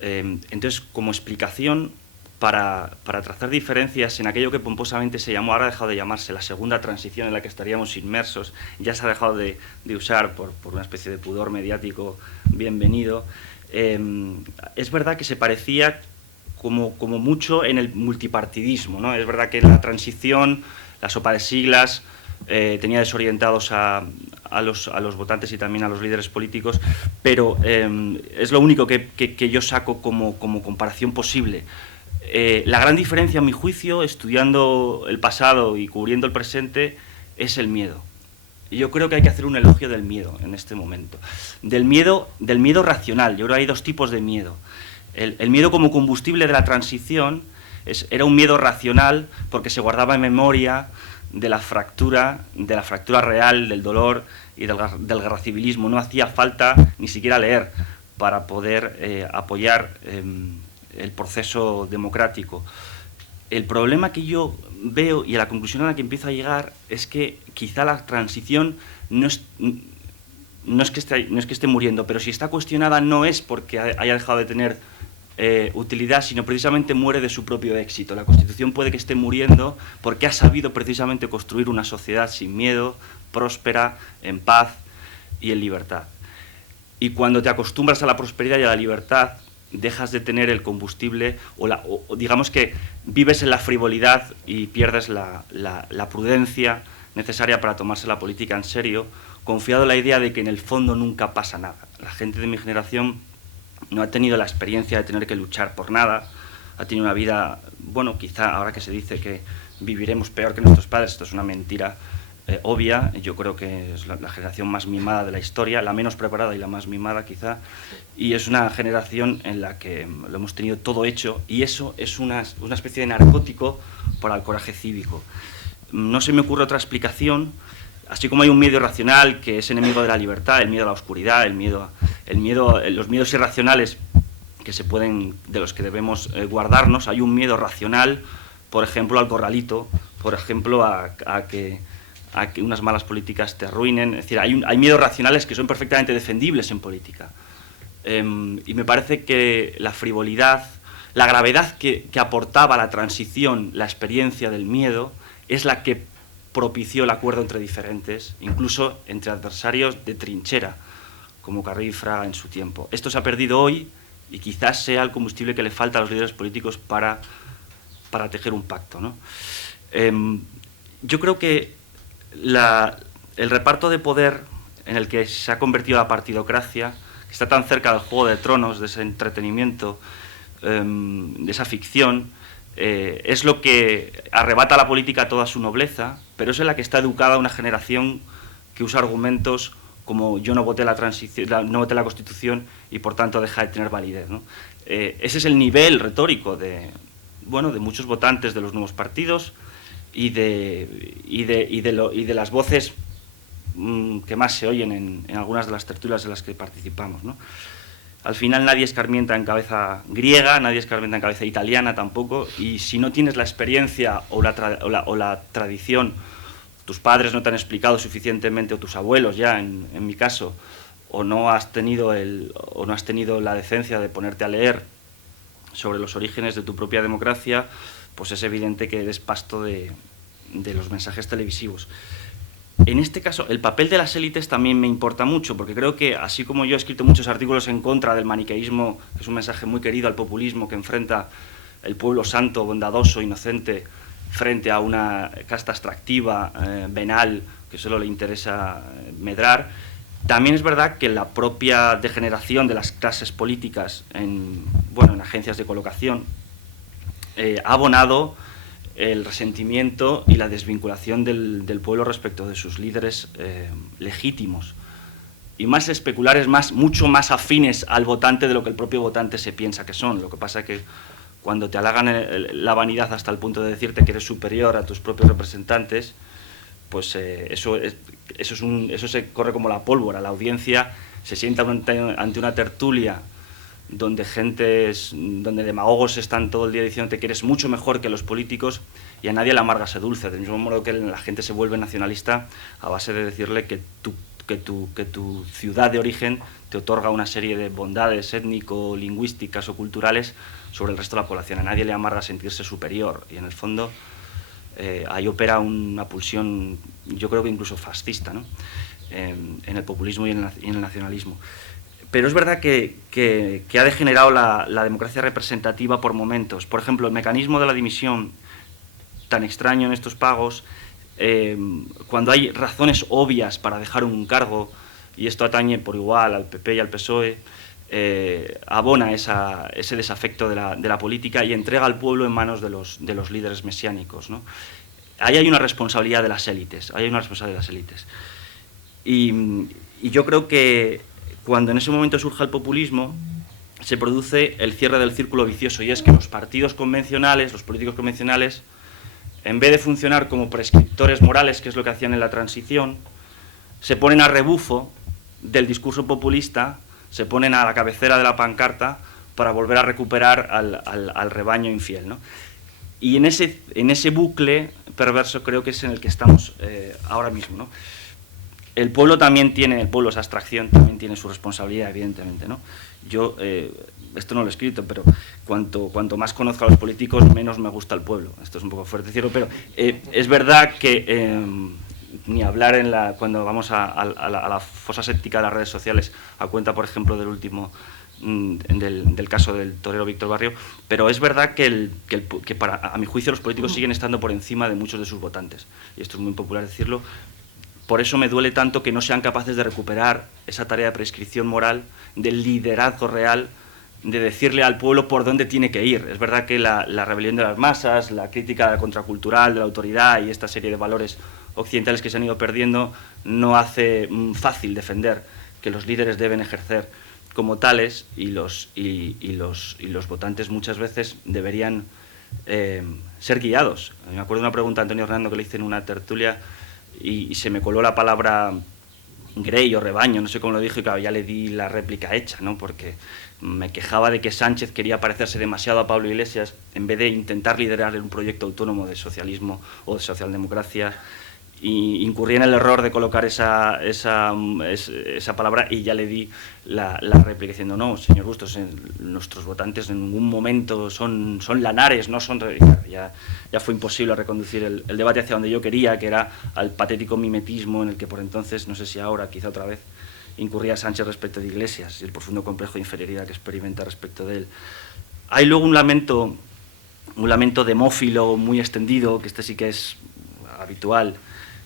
Entonces, como explicación, para trazar diferencias en aquello que pomposamente se llamó, ahora ha dejado de llamarse la segunda transición en la que estaríamos inmersos, ya se ha dejado de usar por una especie de pudor mediático bienvenido, es verdad que se parecía como mucho en el multipartidismo, ¿no? Es verdad que la transición, la sopa de siglas, tenía desorientados a los votantes y también a los líderes políticos, pero es lo único que yo saco como comparación posible. La gran diferencia, a mi juicio, estudiando el pasado y cubriendo el presente, es el miedo. Y yo creo que hay que hacer un elogio del miedo en este momento. Del miedo racional. Yo creo que hay dos tipos de miedo. El miedo como combustible de la transición era un miedo racional porque se guardaba en memoria de la fractura real, del dolor y del guerracivilismo. No hacía falta ni siquiera leer para poder apoyar el proceso democrático. El problema que yo veo y a la conclusión a la que empiezo a llegar es que quizá la transición no es que esté muriendo, pero si está cuestionada no es porque haya dejado de tener utilidad, sino precisamente muere de su propio éxito. La Constitución puede que esté muriendo porque ha sabido precisamente construir una sociedad sin miedo, próspera, en paz y en libertad. Y cuando te acostumbras a la prosperidad y a la libertad, dejas de tener el combustible o digamos que vives en la frivolidad y pierdes la prudencia necesaria para tomarse la política en serio, confiado en la idea de que en el fondo nunca pasa nada. La gente de mi generación no ha tenido la experiencia de tener que luchar por nada, ha tenido una vida, bueno, quizá ahora que se dice que viviremos peor que nuestros padres, esto es una mentira obvia. Yo creo que es la generación más mimada de la historia, la menos preparada y la más mimada quizá, y es una generación en la que lo hemos tenido todo hecho, y eso es una especie de narcótico para el coraje cívico. No se me ocurre otra explicación. Así como hay un miedo irracional que es enemigo de la libertad, el miedo a la oscuridad, los miedos irracionales de los que debemos guardarnos, hay un miedo racional, por ejemplo, al corralito, por ejemplo, a que unas malas políticas te arruinen. Es decir, hay miedos racionales que son perfectamente defendibles en política. Y me parece que la frivolidad, la gravedad que aportaba la transición, la experiencia del miedo, es la que propició el acuerdo entre diferentes, incluso entre adversarios de trinchera, como Carril y Fraga en su tiempo. Esto se ha perdido hoy y quizás sea el combustible que le falta a los líderes políticos para tejer un pacto, ¿no? Yo creo que el reparto de poder en el que se ha convertido la partidocracia, que está tan cerca del Juego de Tronos, de ese entretenimiento, de esa ficción, es lo que arrebata a la política toda su nobleza, pero es en la que está educada una generación que usa argumentos como yo no voté la Constitución y por tanto deja de tener validez, ¿no? Ese es el nivel retórico de muchos votantes de los nuevos partidos y de las voces que más se oyen en algunas de las tertulias en las que participamos, ¿no? Al final nadie escarmienta en cabeza griega, nadie escarmienta en cabeza italiana tampoco, y si no tienes la experiencia o la tradición, tus padres no te han explicado suficientemente, o tus abuelos ya, en mi caso, o no has tenido la decencia de ponerte a leer sobre los orígenes de tu propia democracia, pues es evidente que eres pasto de los mensajes televisivos. En este caso, el papel de las élites también me importa mucho, porque creo que, así como yo he escrito muchos artículos en contra del maniqueísmo, que es un mensaje muy querido al populismo, que enfrenta el pueblo santo, bondadoso, inocente, frente a una casta extractiva, venal, que solo le interesa medrar, también es verdad que la propia degeneración de las clases políticas en agencias de colocación ha abonado el resentimiento y la desvinculación del pueblo respecto de sus líderes legítimos y más especulares, mucho más afines al votante de lo que el propio votante se piensa que son. Lo que pasa es que cuando te halagan la vanidad hasta el punto de decirte que eres superior a tus propios representantes, pues eso se corre como la pólvora. La audiencia se sienta ante una tertulia donde demagogos están todo el día diciéndote que eres mucho mejor que los políticos, y a nadie le amarga ese dulce, del mismo modo que la gente se vuelve nacionalista a base de decirle que tu ciudad de origen te otorga una serie de bondades étnico-lingüísticas o culturales sobre el resto de la población. A nadie le amarga sentirse superior, y en el fondo ahí opera una pulsión, yo creo que incluso fascista, ¿no? En el populismo y en el nacionalismo. Pero es verdad que ha degenerado la democracia representativa por momentos. Por ejemplo, el mecanismo de la dimisión, tan extraño en estos pagos, cuando hay razones obvias para dejar un cargo, y esto atañe por igual al PP y al PSOE, abona ese desafecto de la política y entrega al pueblo en manos de los líderes mesiánicos, ¿no? Ahí hay una responsabilidad de las élites, y yo creo que cuando en ese momento surja el populismo, se produce el cierre del círculo vicioso, y es que los partidos convencionales, los políticos convencionales, en vez de funcionar como prescriptores morales, que es lo que hacían en la transición, se ponen a rebufo del discurso populista, se ponen a la cabecera de la pancarta para volver a recuperar al rebaño infiel, ¿no? Y en ese bucle perverso creo que es en el que estamos ahora mismo, ¿no? El pueblo, esa abstracción, también tiene su responsabilidad, evidentemente, ¿no? Yo, esto no lo he escrito, pero cuanto más conozco a los políticos, menos me gusta el pueblo. Esto es un poco fuerte decirlo, pero es verdad que ni hablar cuando vamos a la fosa séptica de las redes sociales, a cuenta, por ejemplo, del último, del caso del torero Víctor Barrio, pero es verdad que a mi juicio los políticos siguen estando por encima de muchos de sus votantes, y esto es muy impopular decirlo. Por eso me duele tanto que no sean capaces de recuperar esa tarea de prescripción moral, del liderazgo real, de decirle al pueblo por dónde tiene que ir. Es verdad que la rebelión de las masas, la crítica contracultural de la autoridad y esta serie de valores occidentales que se han ido perdiendo no hace fácil defender que los líderes deben ejercer como tales, y los votantes muchas veces deberían ser guiados. Me acuerdo de una pregunta a Antonio Hernando que le hice en una tertulia, y se me coló la palabra grey o rebaño, no sé cómo lo dije, y claro, ya le di la réplica hecha, ¿no? Porque me quejaba de que Sánchez quería parecerse demasiado a Pablo Iglesias en vez de intentar liderar un proyecto autónomo de socialismo o de socialdemocracia, y incurrí en el error de colocar esa palabra, y ya le di la réplica diciendo: no, señor Bustos, nuestros votantes en ningún momento son lanares, no son... Ya fue imposible reconducir el debate hacia donde yo quería, que era al patético mimetismo en el que por entonces, no sé si ahora, quizá otra vez, incurría Sánchez respecto de Iglesias y el profundo complejo de inferioridad que experimenta respecto de él. Hay luego un lamento demófilo muy extendido, que este sí que es habitual.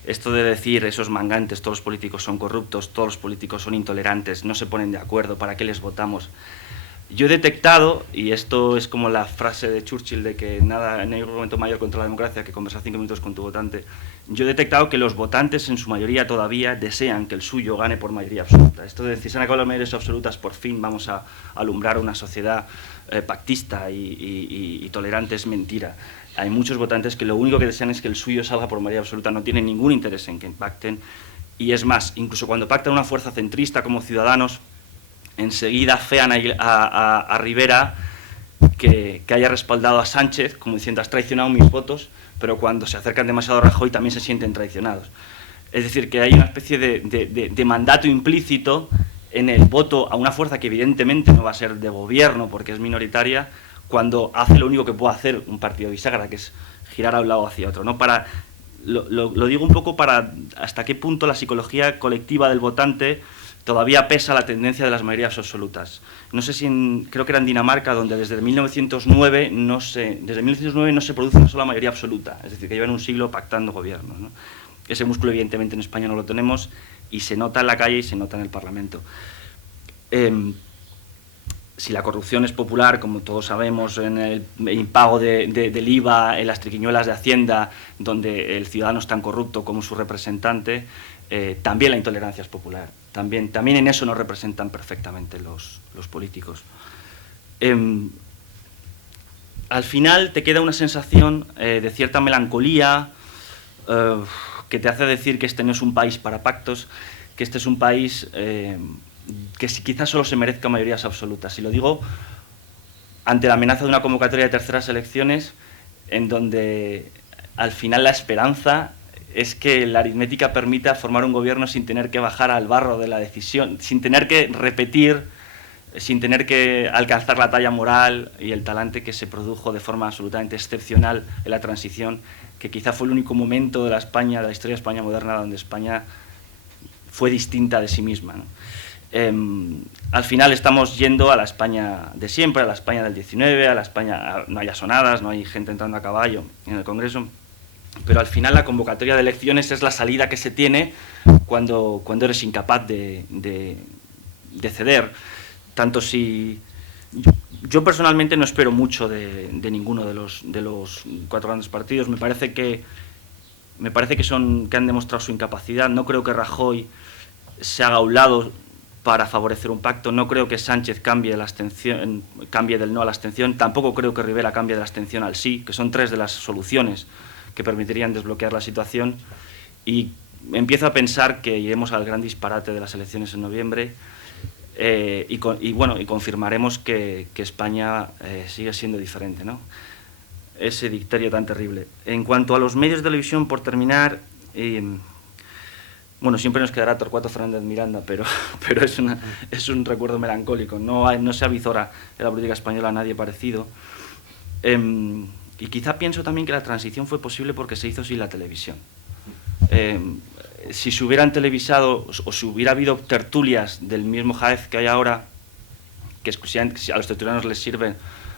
Esto de decir, esos mangantes, todos los políticos son corruptos, todos los políticos son intolerantes, no se ponen de acuerdo, ¿para qué les votamos? Yo he detectado, y esto es como la frase de Churchill de que no hay argumento mayor contra la democracia que conversar 5 minutos con tu votante, yo he detectado que los votantes en su mayoría todavía desean que el suyo gane por mayoría absoluta. Esto de decir, se han acabado las mayorías absolutas, por fin vamos a alumbrar una sociedad pactista y tolerante, es mentira. hay muchos votantes que lo único que desean es que el suyo salga por mayoría absoluta, no tienen ningún interés en que pacten. Y es más, incluso cuando pactan una fuerza centrista como Ciudadanos, enseguida fean a Rivera que haya respaldado a Sánchez, como diciendo, has traicionado mis votos, pero cuando se acercan demasiado a Rajoy también se sienten traicionados. Es decir, que hay una especie de mandato implícito en el voto a una fuerza que evidentemente no va a ser de gobierno porque es minoritaria, cuando hace lo único que puede hacer un partido bisagra, que es girar a un lado o hacia otro, ¿no? Lo digo un poco para hasta qué punto la psicología colectiva del votante todavía pesa la tendencia de las mayorías absolutas. No sé si creo que era en Dinamarca, donde desde 1909 no se produce una sola mayoría absoluta, es decir, que llevan un siglo pactando gobiernos, ¿no? Ese músculo evidentemente en España no lo tenemos y se nota en la calle y se nota en el Parlamento. Si la corrupción es popular, como todos sabemos, en el impago del IVA, en las triquiñuelas de Hacienda, donde el ciudadano es tan corrupto como su representante, también la intolerancia es popular. También en eso nos representan perfectamente los políticos. Al final te queda una sensación de cierta melancolía que te hace decir que este no es un país para pactos, que este es un país que quizás solo se merezca mayorías absolutas. Y lo digo ante la amenaza de una convocatoria de terceras elecciones, en donde al final la esperanza es que la aritmética permita formar un gobierno sin tener que bajar al barro de la decisión, sin tener que repetir, sin tener que alcanzar la talla moral y el talante que se produjo de forma absolutamente excepcional en la transición, que quizá fue el único momento de la historia de España moderna donde España fue distinta de sí misma, ¿no? Al final estamos yendo a la España de siempre, a la España del 19, a la España, no hay asonadas, no hay gente entrando a caballo en el Congreso, pero al final la convocatoria de elecciones es la salida que se tiene cuando eres incapaz de ceder. Tanto si... Yo personalmente no espero mucho de ninguno de los cuatro grandes partidos. Me parece que han demostrado su incapacidad. No creo que Rajoy se haga a un lado para favorecer un pacto. No creo que Sánchez cambie del no a la abstención. Tampoco creo que Rivera cambie de la abstención al sí, que son tres de las soluciones que permitirían desbloquear la situación. Y empiezo a pensar que iremos al gran disparate de las elecciones en noviembre. Y confirmaremos que España sigue siendo diferente, ¿no? Ese dicterio tan terrible. En cuanto a los medios de televisión, por terminar, siempre nos quedará Torcuato Fernández Miranda, pero es un recuerdo melancólico. No se avizora en la política española a nadie parecido. Y quizá pienso también que la transición fue posible porque se hizo sin la televisión. Si se hubieran televisado o si hubiera habido tertulias del mismo jaez que hay ahora, que a los tertulianos les sirven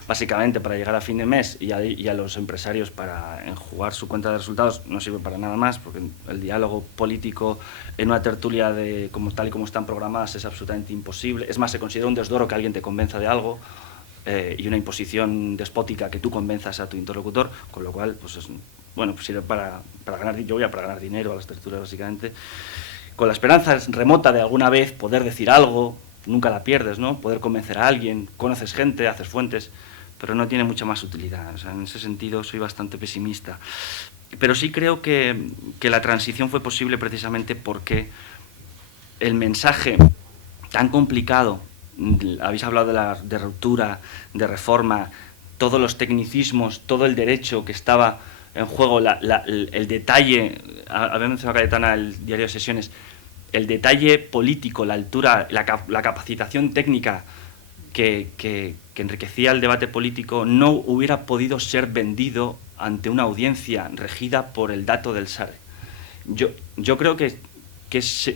básicamente para llegar a fin de mes y a los empresarios para enjugar su cuenta de resultados, no sirve para nada más, porque el diálogo político en una tertulia tal y como están programadas es absolutamente imposible. Es más, se considera un desdoro que alguien te convenza de algo y una imposición despótica que tú convenzas a tu interlocutor, con lo cual pues sirve para ganar. Yo voy a para ganar dinero a las tertulias básicamente, con la esperanza remota de alguna vez poder decir algo. Nunca la pierdes, ¿no? Poder convencer a alguien, conoces gente, haces fuentes, pero no tiene mucha más utilidad. O sea, en ese sentido soy bastante pesimista. Pero sí creo que la transición fue posible precisamente porque el mensaje tan complicado, habéis hablado de ruptura, de reforma, todos los tecnicismos, todo el derecho que estaba en juego, el detalle, había mencionado Cayetana el diario de sesiones, el detalle político, la altura, la capacitación técnica que enriquecía el debate político no hubiera podido ser vendido ante una audiencia regida por el dato del SARE. Yo creo que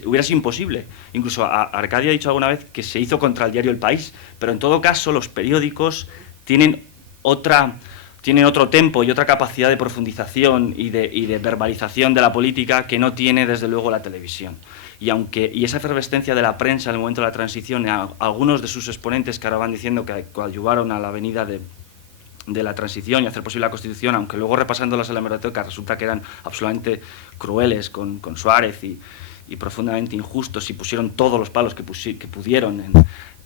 hubiera sido imposible. Incluso Arcadio ha dicho alguna vez que se hizo contra el diario El País, pero en todo caso los periódicos tienen otro tempo y otra capacidad de profundización y de verbalización de la política que no tiene desde luego la televisión. Y esa efervescencia de la prensa en el momento de la transición, algunos de sus exponentes que ahora van diciendo que coadyuvaron a la venida de la transición y hacer posible la Constitución, aunque luego repasándolas en la hemeroteca resulta que eran absolutamente crueles con Suárez y profundamente injustos y pusieron todos los palos que pudieron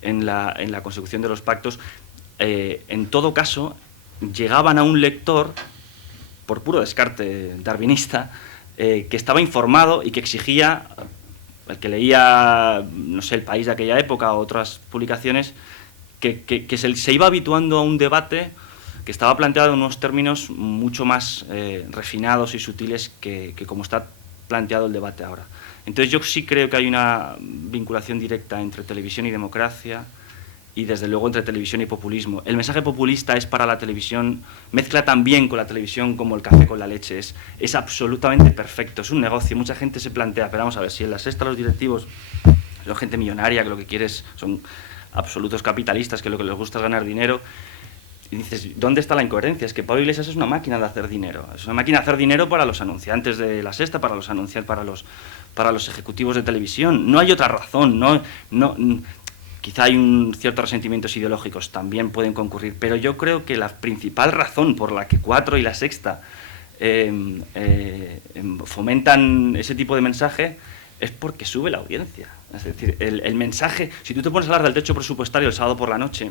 en la consecución de los pactos, en todo caso llegaban a un lector por puro descarte darwinista, que estaba informado y que exigía, el que leía, no sé, El País de aquella época o otras publicaciones, que se iba habituando a un debate que estaba planteado en unos términos mucho más refinados y sutiles que como está planteado el debate ahora. Entonces yo sí creo que hay una vinculación directa entre televisión y democracia, y desde luego entre televisión y populismo. El mensaje populista es para la televisión, mezcla tan bien con la televisión como el café con la leche, es absolutamente perfecto, es un negocio. Mucha gente se plantea, pero vamos a ver, si en La Sexta los directivos son gente millonaria, que lo que quieres son absolutos capitalistas, que lo que les gusta es ganar dinero, y dices, ¿dónde está la incoherencia? Es que Pablo Iglesias es una máquina de hacer dinero, es una máquina de hacer dinero para los anunciantes de La Sexta, para los anunciantes, para los ejecutivos de televisión. No hay otra razón, quizá hay un ciertos resentimientos ideológicos, también pueden concurrir, pero yo creo que la principal razón por la que Cuatro y La Sexta fomentan ese tipo de mensaje es porque sube la audiencia. Es decir, el mensaje, si tú te pones a hablar del techo presupuestario el sábado por la noche,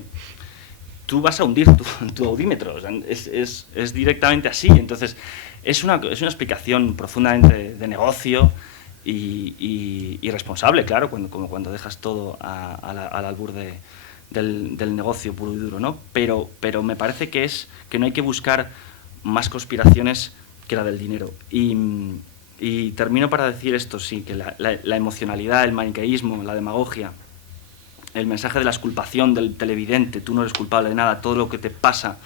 tú vas a hundir tu audímetro, o sea, es directamente así. Entonces, es una explicación profundamente de negocio y responsable, claro, como cuando dejas todo al albur del negocio puro y duro, ¿no? Pero me parece que no hay que buscar más conspiraciones que la del dinero. Y termino para decir esto, sí, que la emocionalidad, el maniqueísmo, la demagogia, el mensaje de la exculpación del televidente, tú no eres culpable de nada, todo lo que te pasa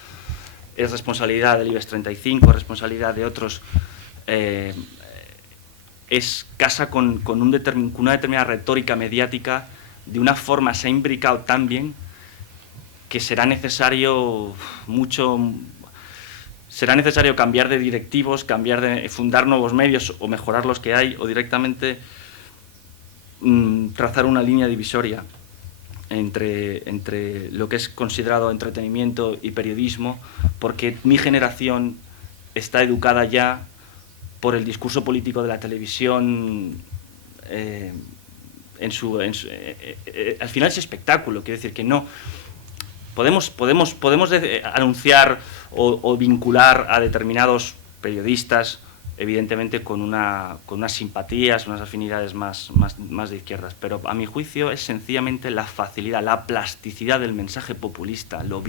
es responsabilidad del IBEX 35, es responsabilidad de otros, casa con una determinada retórica mediática, de una forma se ha imbricado tan bien que será necesario cambiar de directivos, fundar nuevos medios o mejorar los que hay, o directamente trazar una línea divisoria entre lo que es considerado entretenimiento y periodismo, porque mi generación está educada ya por el discurso político de la televisión. Al final es espectáculo, quiero decir que no podemos anunciar o vincular a determinados periodistas, evidentemente con unas simpatías, unas afinidades más de izquierdas, pero a mi juicio es sencillamente la facilidad, la plasticidad del mensaje populista, lo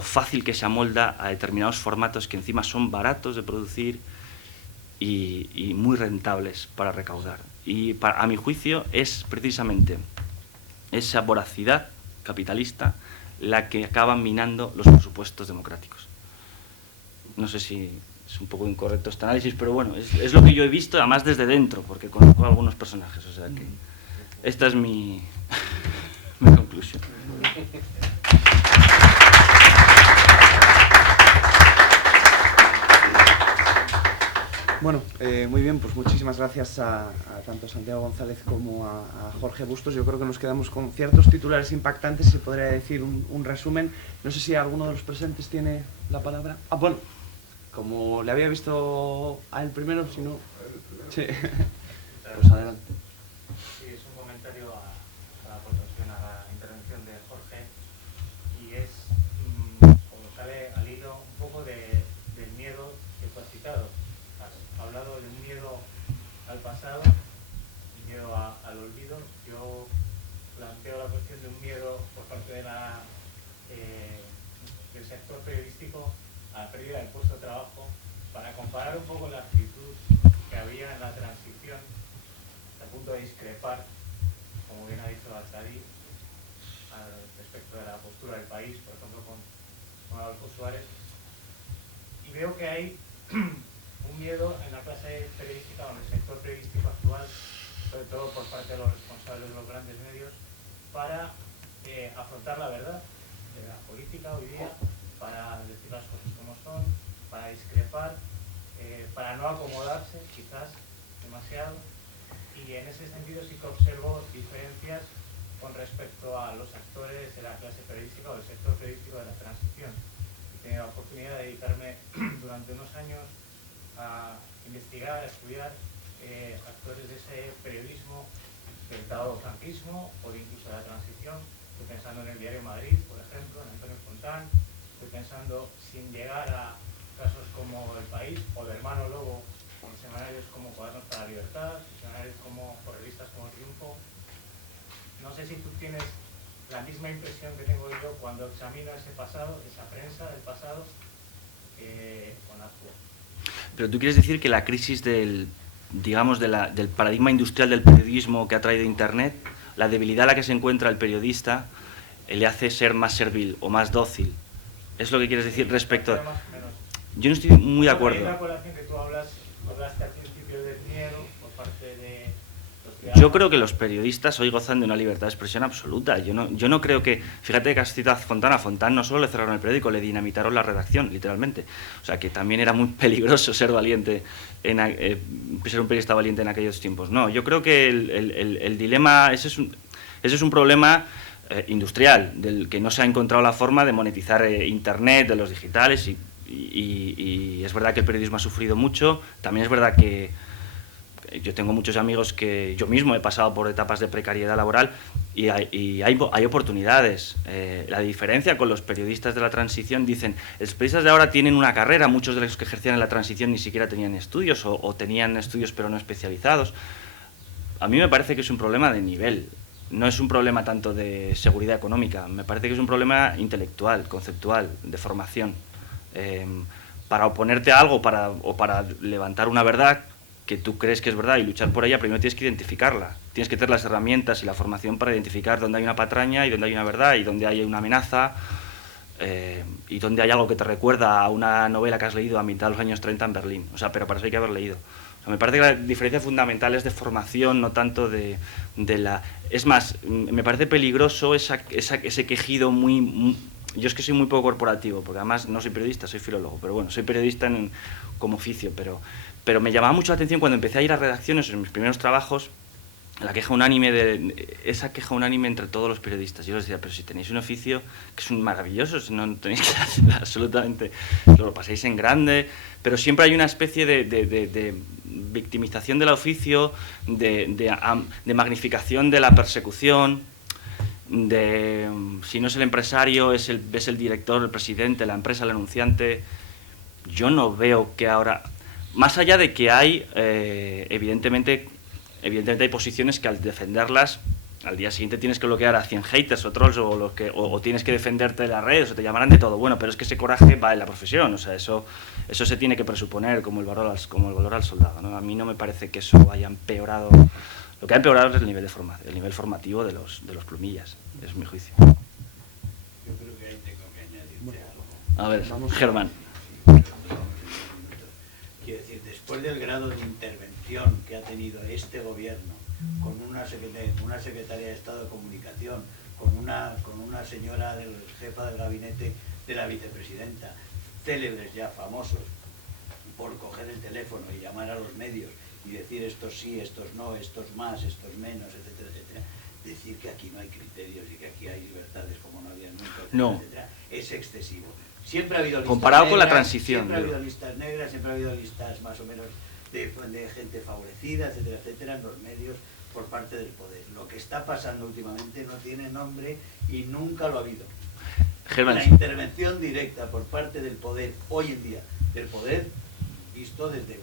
fácil que se amolda a determinados formatos que encima son baratos de producir y muy rentables para recaudar. Y a mi juicio es precisamente esa voracidad capitalista la que acaba minando los presupuestos democráticos. No sé si es un poco incorrecto este análisis, pero bueno, es lo que yo he visto, además desde dentro, porque conozco a algunos personajes, o sea que esta es mi conclusión. Bueno, muy bien, pues muchísimas gracias a tanto Santiago González como a Jorge Bustos. Yo creo que nos quedamos con ciertos titulares impactantes, se podría decir un resumen. No sé si alguno de los presentes tiene la palabra. Ah, bueno, como le había visto a él primero, si no... Sí, pues adelante. Sí, es un comentario a la aportación a la intervención de Jorge, y es, como sale al hilo, un poco del miedo que tú has citado. Has hablado de un miedo al pasado, un miedo al olvido. Yo planteo la cuestión de un miedo por parte del sector periodístico a la pérdida del puesto de trabajo, para comparar un poco la actitud que había en la transición, hasta el punto de discrepar, como bien ha dicho Altadí, respecto de la postura del país, por ejemplo, con Adolfo Suárez. Y veo que hay un miedo en la clase periodística, o en el sector periodístico actual, sobre todo por parte de los responsables de los grandes medios, para afrontar la verdad de la política hoy día, para decir las cosas como son, para discrepar, para no acomodarse quizás demasiado. Y en ese sentido sí que observo diferencias con respecto a los actores de la clase periodística o del sector periodístico de la transición. He tenido la oportunidad de dedicarme durante unos años a investigar, a estudiar actores de ese periodismo del dado franquismo o de incluso de la transición. Estoy pensando en el Diario Madrid, por ejemplo, en Antonio Fontán. Estoy pensando, sin llegar a casos como El País o El Hermano Lobo, en semanarios como Cuadernos para la Libertad, semanarios como, por revistas como Triunfo. No sé si tú tienes la misma impresión que tengo yo cuando examino ese pasado, esa prensa del pasado, con la actual. Pero tú quieres decir que la crisis del, digamos, del paradigma industrial del periodismo que ha traído Internet, la debilidad a la que se encuentra el periodista, le hace ser más servil o más dócil. ¿Es lo que quieres decir respecto a...? Yo no estoy muy de acuerdo. La colación que tú hablaste al principio del miedo por parte de los Yo creo que los periodistas hoy gozan de una libertad de expresión absoluta. Yo no creo que... Fíjate que has citado a Fontana. A Fontana no solo le cerraron el periódico, le dinamitaron la redacción, literalmente. O sea, que también era muy peligroso ser valiente, ser un periodista valiente en aquellos tiempos. No, yo creo que el dilema... Ese es un problema industrial, del que no se ha encontrado la forma de monetizar Internet, de los digitales, y es verdad que el periodismo ha sufrido mucho. También es verdad que yo tengo muchos amigos que yo mismo he pasado por etapas de precariedad laboral y hay oportunidades. La diferencia con los periodistas de la transición, dicen, los periodistas de ahora tienen una carrera, muchos de los que ejercían en la transición ni siquiera tenían estudios o tenían estudios pero no especializados. A mí me parece que es un problema de nivel, no es un problema tanto de seguridad económica, me parece que es un problema intelectual, conceptual, de formación. Para oponerte a algo o para levantar una verdad que tú crees que es verdad y luchar por ella, primero tienes que identificarla. Tienes que tener las herramientas y la formación para identificar dónde hay una patraña y dónde hay una verdad y dónde hay una amenaza y dónde hay algo que te recuerda a una novela que has leído a mitad de los años 30 en Berlín. O sea, pero para eso hay que haber leído. O sea, me parece que la diferencia fundamental es de formación, no tanto de la... Es más, me parece peligroso ese quejido muy... Yo es que soy muy poco corporativo, porque además no soy periodista, soy filólogo, pero bueno, soy periodista como oficio, pero me llamaba mucho la atención cuando empecé a ir a redacciones en mis primeros trabajos, la queja unánime, esa queja unánime entre todos los periodistas. Yo les decía, pero si tenéis un oficio que es un maravilloso, si no tenéis que hacer absolutamente, lo pasáis en grande, pero siempre hay una especie de victimización del oficio, de magnificación de la persecución, si no es el empresario, es el director, el presidente, la empresa, el anunciante. Yo no veo que ahora, más allá de que hay, evidentemente hay posiciones que al defenderlas, al día siguiente tienes que bloquear a 100 haters o trolls o tienes que defenderte de las redes o te llamarán de todo. Bueno, pero es que ese coraje va en la profesión, o sea, eso se tiene que presuponer como el valor al soldado, ¿no? A mí no me parece que eso haya empeorado. Lo que ha empeorado es el nivel formativo de los plumillas, es mi juicio. Yo creo que ahí tengo que añadirte algo. A ver, Germán. Quiero decir, después del grado de intervención que ha tenido este gobierno, con una secretaria de Estado de Comunicación, con una señora jefa del gabinete de la vicepresidenta, célebres ya, famosos, por coger el teléfono y llamar a los medios y decir estos sí, estos no, estos más, estos menos, etcétera, etcétera, decir que aquí no hay criterios y que aquí hay libertades como no había nunca, etcétera, no. etcétera, es excesivo. Siempre ha habido listas comparado negras, con la transición. Siempre ha habido listas negras, siempre ha habido listas más o menos de gente favorecida, etcétera, etcétera, en los medios por parte del poder. Lo que está pasando últimamente no tiene nombre y nunca lo ha habido. Germán. La intervención directa por parte del poder, hoy en día, del poder visto desde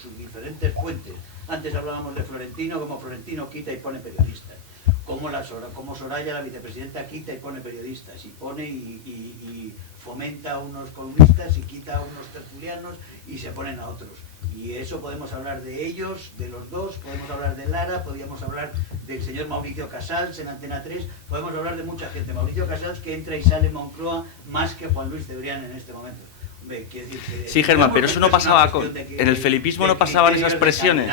sus diferentes fuentes. Antes hablábamos de Florentino, como Florentino quita y pone periodistas. Como Soraya, la vicepresidenta, quita y pone periodistas, y pone y fomenta a unos columnistas y quita a unos tertulianos y se ponen a otros. Y eso podemos hablar de ellos, de los dos, podemos hablar de Lara, podríamos hablar del señor Mauricio Casals en Antena 3, podemos hablar de mucha gente. Mauricio Casals que entra y sale en Moncloa más que Juan Luis Cebrián en este momento. Sí, Germán, pero eso no pasaba en el felipismo no pasaban esas presiones.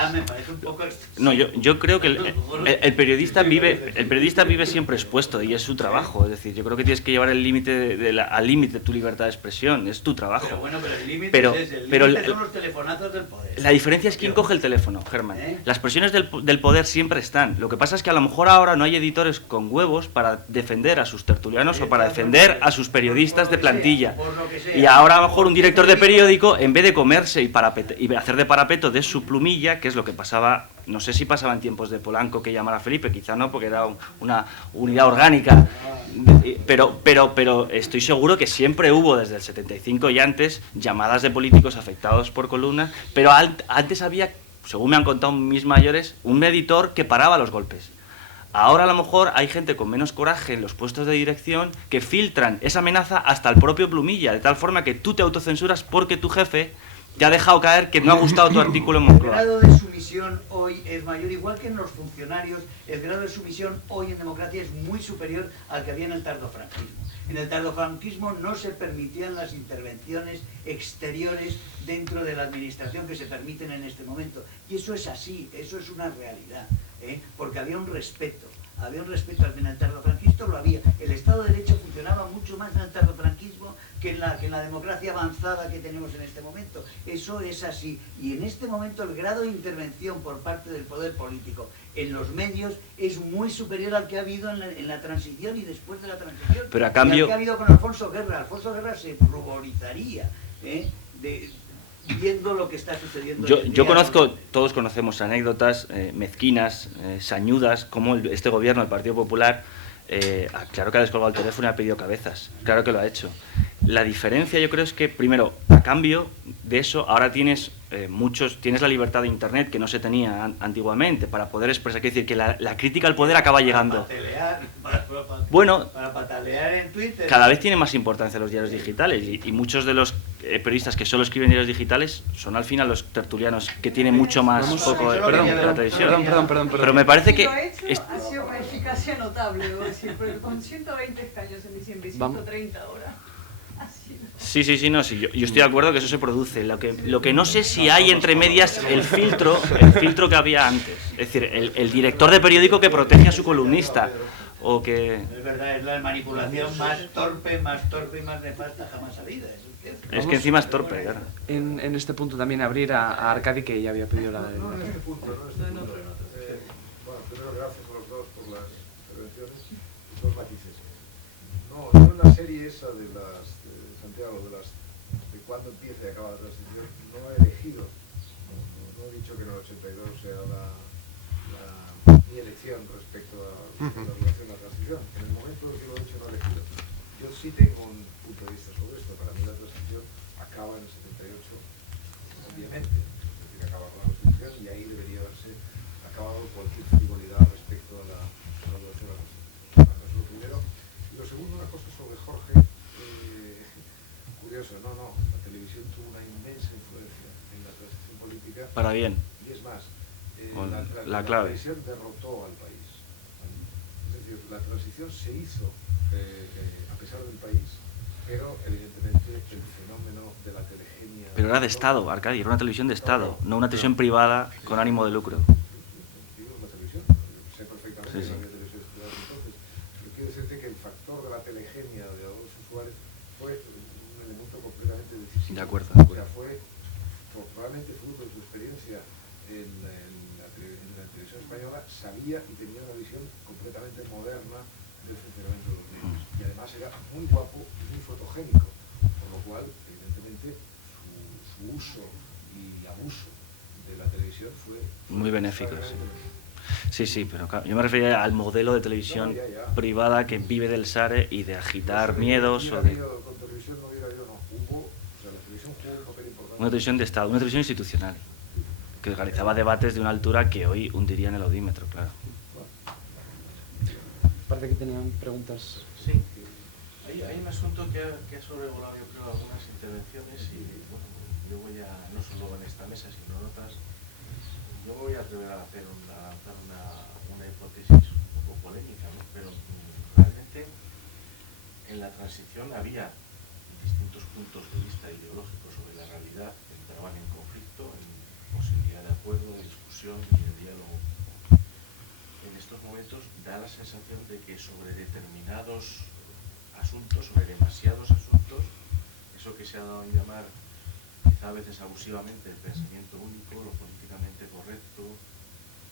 No, yo creo que el periodista vive siempre expuesto y es su trabajo. Es decir, yo creo que tienes que llevar el límite al límite tu libertad de expresión, es tu trabajo. Pero bueno, pero el límite son los telefonazos del poder. La diferencia es quién coge el teléfono, Germán. Las presiones del poder siempre están. Lo que pasa es que a lo mejor ahora no hay editores con huevos para defender a sus tertulianos o para defender a sus periodistas de plantilla. Y ahora a lo mejor un director de periódico, en vez de comerse y hacer de parapeto de su plumilla, que es lo que pasaba, no sé si pasaba en tiempos de Polanco que llamara a Felipe, quizá no, porque era una unidad orgánica pero estoy seguro que siempre hubo, desde el 75 y antes, llamadas de políticos afectados por columnas, pero antes había, según me han contado mis mayores, un editor que paraba los golpes. Ahora a lo mejor hay gente con menos coraje en los puestos de dirección que filtran esa amenaza hasta el propio Plumilla, de tal forma que tú te autocensuras porque tu jefe te ha dejado caer que no ha gustado tu artículo en El Moncloa. grado de sumisión hoy es mayor, igual que en los funcionarios, el grado de sumisión hoy en democracia es muy superior al que había en el tardofranquismo. En el tardofranquismo no se permitían las intervenciones exteriores dentro de la administración que se permiten en este momento. Y eso es así, eso es una realidad, porque había un respeto en el tardofranquismo lo había. El Estado de Derecho funcionaba mucho más en el tardofranquismo que en la democracia avanzada que tenemos en este momento. Eso es así. Y en este momento el grado de intervención por parte del poder político en los medios es muy superior al que ha habido en la transición y después de la transición. Pero a cambio... Y al que ha habido con Alfonso Guerra. Alfonso Guerra se ruborizaría viendo lo que está sucediendo. Yo conozco, todos conocemos anécdotas mezquinas, sañudas, como este gobierno, el Partido Popular, claro que ha descolgado el teléfono y ha pedido cabezas, claro que lo ha hecho. La diferencia yo creo es que, primero, a cambio de eso, ahora tienes tienes la libertad de Internet que no se tenía antiguamente para poder expresar, quiere decir que la crítica al poder acaba llegando. Para patalear en Twitter. Cada vez tiene más importancia los diarios digitales y muchos de los periodistas que solo escriben diarios digitales son al final los tertulianos que tienen mucho más foco de la televisión. Perdón. Pero me parece que... Ha sido con eficacia notable, debo decir, pero con 120 escaños en diciembre y 130 ahora. Sí, no, sí, yo estoy de acuerdo que eso se produce. Lo que no sé si hay entre medias el filtro que había antes. Es decir, el director de periódico que protege a su columnista. O que... Es verdad, es la manipulación más torpe y más nefasta jamás salida. Es que encima es torpe, claro. En este punto también abrir a Arcadi, que ya había pedido la... No, en este punto, bueno, primero gracias a los dos por las intervenciones. Dos matices. No, yo en la serie esa de Santiago, de cuándo empieza y acaba la transición, no he elegido, no he dicho que en el 82 sea mi elección respecto a la duración de la transición. En el momento en que lo he hecho no he elegido. Yo sí tengo un punto de vista sobre esto. Para mí la transición acaba en el 78, obviamente, es decir, acaba con la Constitución y ahí debería haberse acabado cualquier frivolidad respecto a la duración de la transición. Eso es lo primero. Y lo segundo, una cosa sobre Jorge, curioso, la televisión tuvo una inmensa influencia en la transición política. Para bien. Y es más, la clave. La televisión derrotó al país. Es decir, la transición se hizo a pesar del país, pero evidentemente el fenómeno de la telegenia... Pero era de Estado, Arcadi, era una televisión de Estado, no una televisión privada con ánimo de lucro. Digo, la televisión, sé perfectamente Sí. que había televisión privada entonces, pero quiero decirte que el factor de la telegenia de Adolfo Suárez fue un elemento completamente decisivo. De acuerdo. O sea, fue probablemente fruto de su experiencia en la televisión española, sabía y tenía una visión completamente moderna del funcionamiento de los medios. Y además era muy guapo y muy fotogénico, por lo cual, evidentemente, su uso y abuso de la televisión fue muy benéfico. Sí, pero claro, yo me refería al modelo de televisión privada que vive del SARE y de agitar miedos. Con televisión no hubiera habido, la televisión jugó un papel importante. Una televisión de Estado, una televisión institucional, que realizaba debates de una altura que hoy hundirían el audímetro, claro. Parece que tenían preguntas. Sí, hay un asunto que ha sobrevolado, yo creo, algunas intervenciones y bueno, yo voy a, no solo en esta mesa, sino en otras, yo me voy a atrever a lanzar una hipótesis un poco polémica, ¿no? Pero realmente en la transición había distintos puntos de vista ideológicos sobre la realidad que entraban en conflicto, en posibilidad de acuerdo, de discusión y de diálogo. En estos momentos da la sensación de que sobre determinados asuntos, sobre demasiados asuntos, eso que se ha dado en llamar quizá a veces abusivamente el pensamiento único, lo políticamente correcto,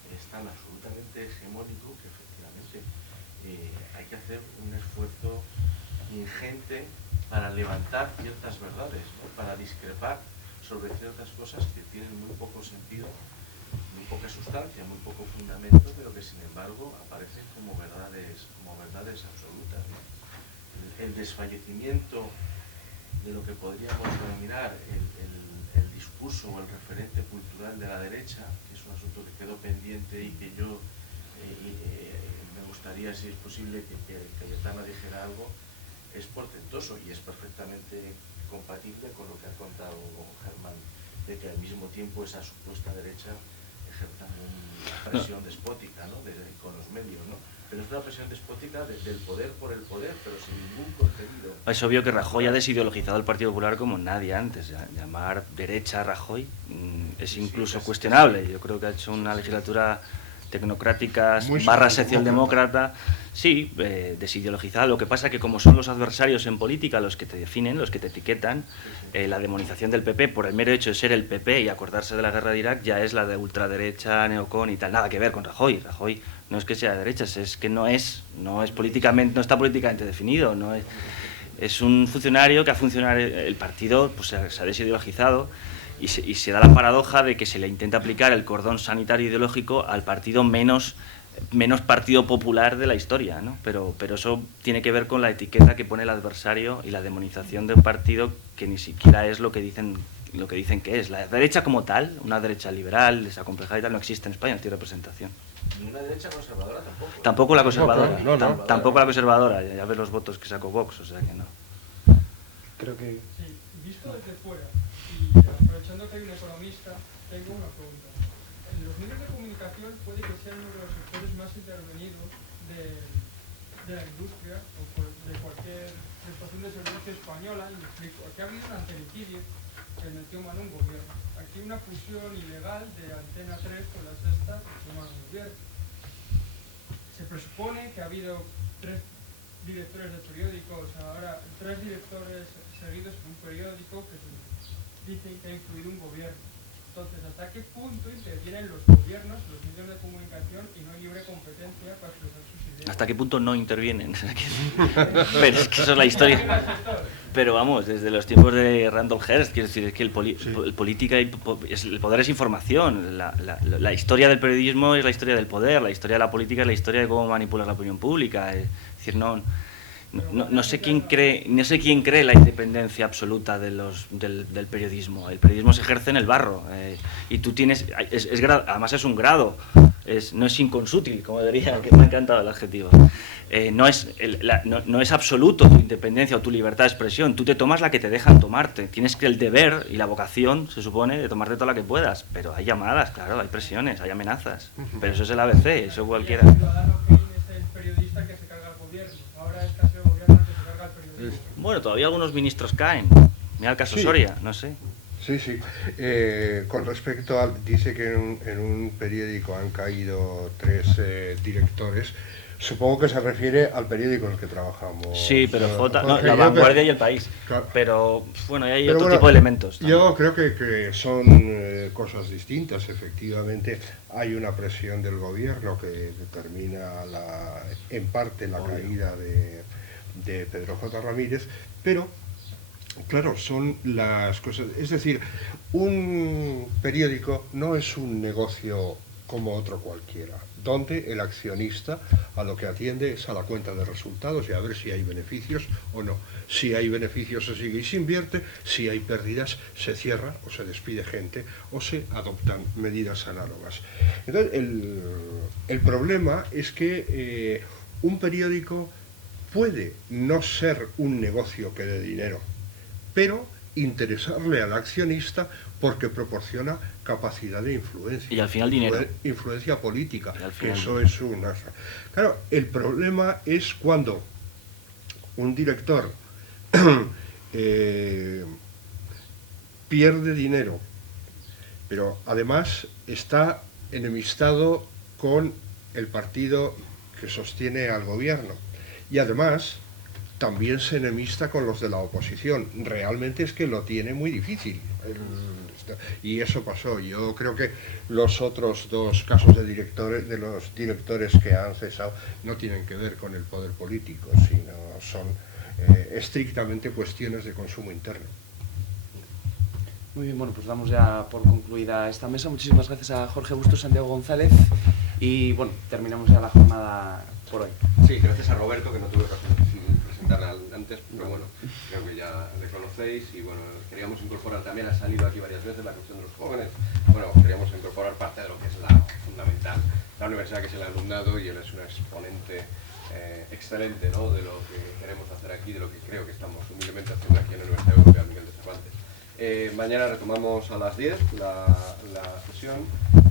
es tan absolutamente hegemónico que efectivamente hay que hacer un esfuerzo ingente para levantar ciertas verdades, ¿no? Para discrepar sobre ciertas cosas que tienen muy poco sentido, muy poca sustancia, muy poco fundamento, pero que sin embargo aparecen como verdades absolutas, ¿no? el desfallecimiento de lo que podríamos denominar el discurso o el referente cultural de la derecha, que es un asunto que quedó pendiente y que yo me gustaría, si es posible, que Cayetana dijera algo, es portentoso y es perfectamente compatible con lo que ha contado Germán, de que al mismo tiempo esa supuesta derecha ejerza una presión despótica, ¿no?, con los medios, ¿no? Pero es una presión despótica del poder por el poder, pero sin ningún contenido. Es obvio que Rajoy ha desideologizado al Partido Popular como nadie antes. Llamar derecha a Rajoy es incluso cuestionable. Yo creo que ha hecho una legislatura tecnocrática barra socialdemócrata, sí, desideologizada. Lo que pasa es que como son los adversarios en política los que te definen, los que te etiquetan, la demonización del PP por el mero hecho de ser el PP y acordarse de la guerra de Irak ya es la de ultraderecha, neocon y tal. Nada que ver con Rajoy. Rajoy no es que sea de derechas, es que no políticamente, no está políticamente definido, es un funcionario que ha funcionado, el partido pues, se ha desideologizado y se da la paradoja de que se le intenta aplicar el cordón sanitario ideológico al partido menos partido popular de la historia, ¿no? Pero eso tiene que ver con la etiqueta que pone el adversario y la demonización de un partido que ni siquiera es lo que dicen que es. La derecha como tal, una derecha liberal, desacomplejada y tal, no existe en España, no tiene representación. Ni una derecha conservadora tampoco. Tampoco la conservadora. No. Tampoco la conservadora. Ya ves los votos que sacó Vox, o sea que no. Creo que... Sí, visto desde fuera y aprovechando que hay un economista, tengo una pregunta. Los medios de comunicación puede que sean uno de los sectores más intervenidos de la industria o de cualquier prestación de servicio española, y me explico. Aquí ha habido un antenitidio que metió mano un gobierno. Aquí una fusión ilegal de Antena 3 con la Sexta que metió mano un gobierno. Se presupone que ha habido 3 directores de periódicos, ahora 3 directores seguidos en un periódico que dicen que ha influido un gobierno. Entonces, ¿hasta qué punto intervienen los gobiernos, los medios de comunicación y no hay libre competencia para expresar sus ideas? ¿Hasta qué punto no intervienen? Pero es que eso es la historia. Pero vamos, desde los tiempos de Randolph Hearst, quiero decir, es que el poder es información. La historia del periodismo es la historia del poder, la historia de la política es la historia de cómo manipular la opinión pública. Es decir, no sé quién cree la independencia absoluta del periodismo. El periodismo se ejerce en el barro y tú tienes, además es un grado, no es inconsútil, como diría, que me ha encantado el adjetivo. No es absoluto tu independencia o tu libertad de expresión, tú te tomas la que te dejan tomarte, tienes que el deber y la vocación, se supone, de tomarte toda la que puedas, pero hay llamadas, claro, hay presiones, hay amenazas, pero eso es el ABC, eso cualquiera. El ciudadano es el periodista que se carga al gobierno, ahora es casi el gobierno el que se carga al periodista. Bueno, todavía algunos ministros caen, mira el caso Soria, no sé. Sí. Con respecto al... Dice que en un periódico han caído 3 directores. Supongo que se refiere al periódico en el que trabajamos. Sí, pero La Vanguardia y El País. Claro. Pero bueno, hay otro tipo de elementos también. Yo creo que son cosas distintas. Efectivamente, hay una presión del gobierno que determina en parte la caída de Pedro J. Ramírez, pero... Claro, son las cosas... Es decir, un periódico no es un negocio como otro cualquiera, donde el accionista a lo que atiende es a la cuenta de resultados y a ver si hay beneficios o no. Si hay beneficios se sigue y se invierte, si hay pérdidas se cierra o se despide gente o se adoptan medidas análogas. Entonces, el problema es que un periódico puede no ser un negocio que dé dinero, pero interesarle al accionista porque proporciona capacidad de influencia. Y al final dinero. Influencia política, que eso es una... Claro, el problema es cuando un director pierde dinero, pero además está enemistado con el partido que sostiene al gobierno. Y además... también se enemista con los de la oposición. Realmente es que lo tiene muy difícil. Y eso pasó. Yo creo que los otros 2 casos de los directores que han cesado no tienen que ver con el poder político, sino son estrictamente cuestiones de consumo interno. Muy bien, bueno, pues damos ya por concluida esta mesa. Muchísimas gracias a Jorge Bustos, Santiago González y bueno, terminamos ya la jornada por hoy. Sí, gracias a Roberto, que no tuve razón. presentarla antes, pero bueno, creo que ya le conocéis y bueno, queríamos incorporar, también ha salido aquí varias veces la cuestión de los jóvenes, bueno, queríamos incorporar parte de lo que es la fundamental, la universidad, que es el alumnado, y él es un exponente excelente, ¿no?, de lo que queremos hacer aquí, de lo que creo que estamos humildemente haciendo aquí en la Universidad Europea Miguel de Cervantes. Mañana retomamos a las 10 la sesión.